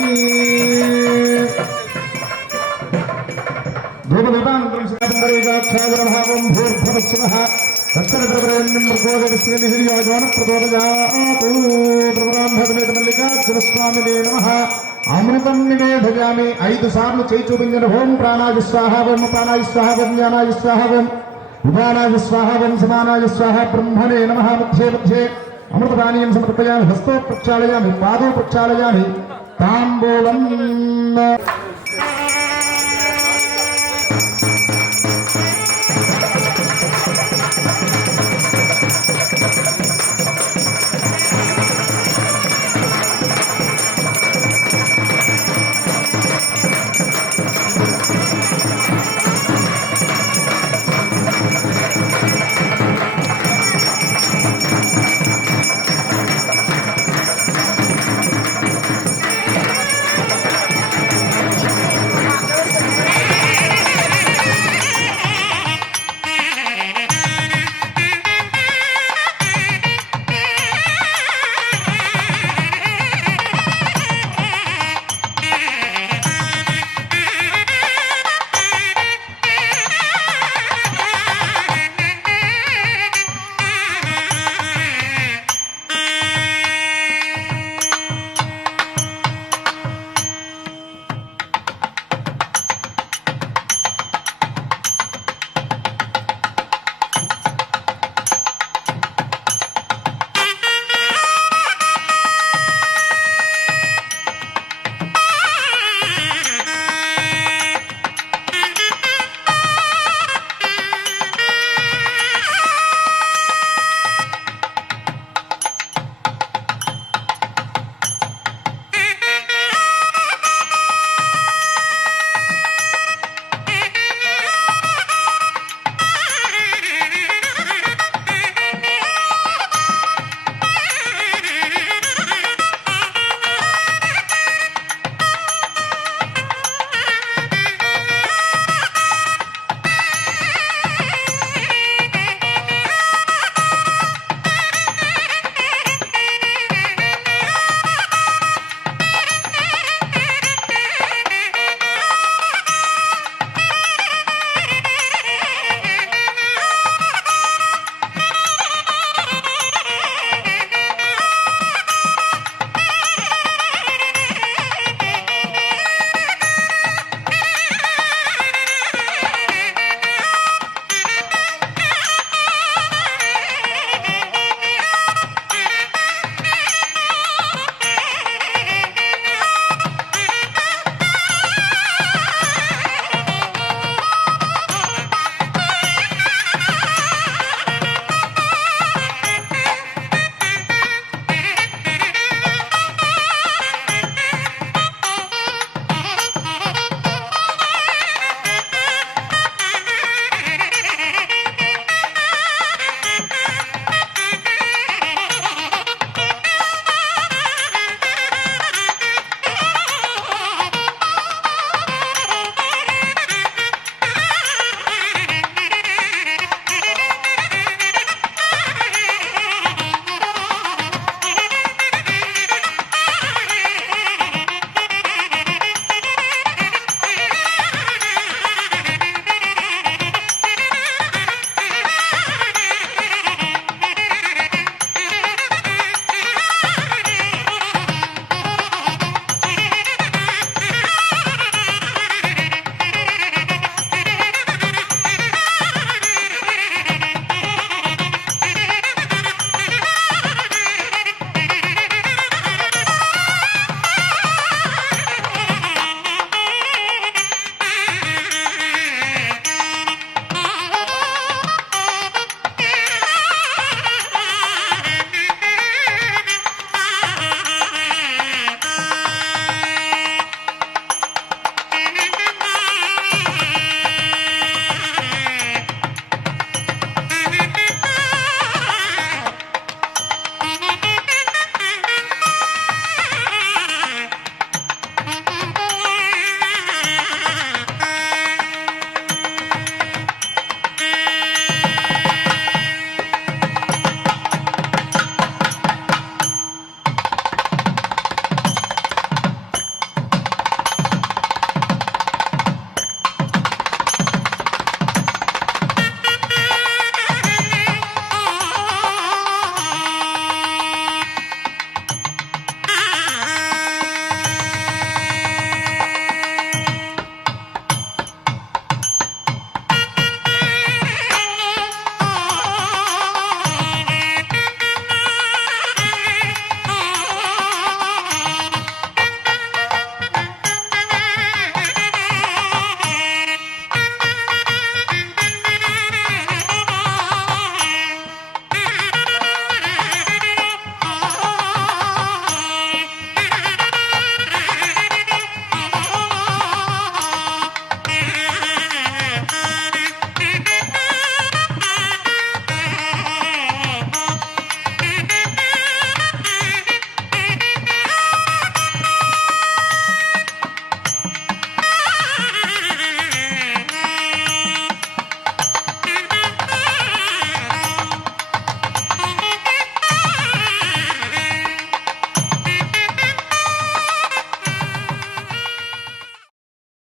धूपदीपानन्तरं सन्दर्शयामि भूर्भुवस्सुनः दक्षिणप्रभरेण्यं प्रचोदयात् प्रभराम्भगवेदमल्लिकार्जुनस्वामिने नमः अमृतं निवेदयामि 5 सार्లు చేయి చూపించిన ఓం ప్రాణాయ స్వాహ ఓం అపానాయ స్వాహ ఓం జ్ఞానాయ స్వాహ ఓం उदानाय स्वाहा वं समानाय स्वाहा ब्रह्मणे नमः मध्ये मध्ये अमृतपानीयं समर्पयामि हस्तो प्रक्षालयामि पादो प्रक्षालयामि ताम्बूलम्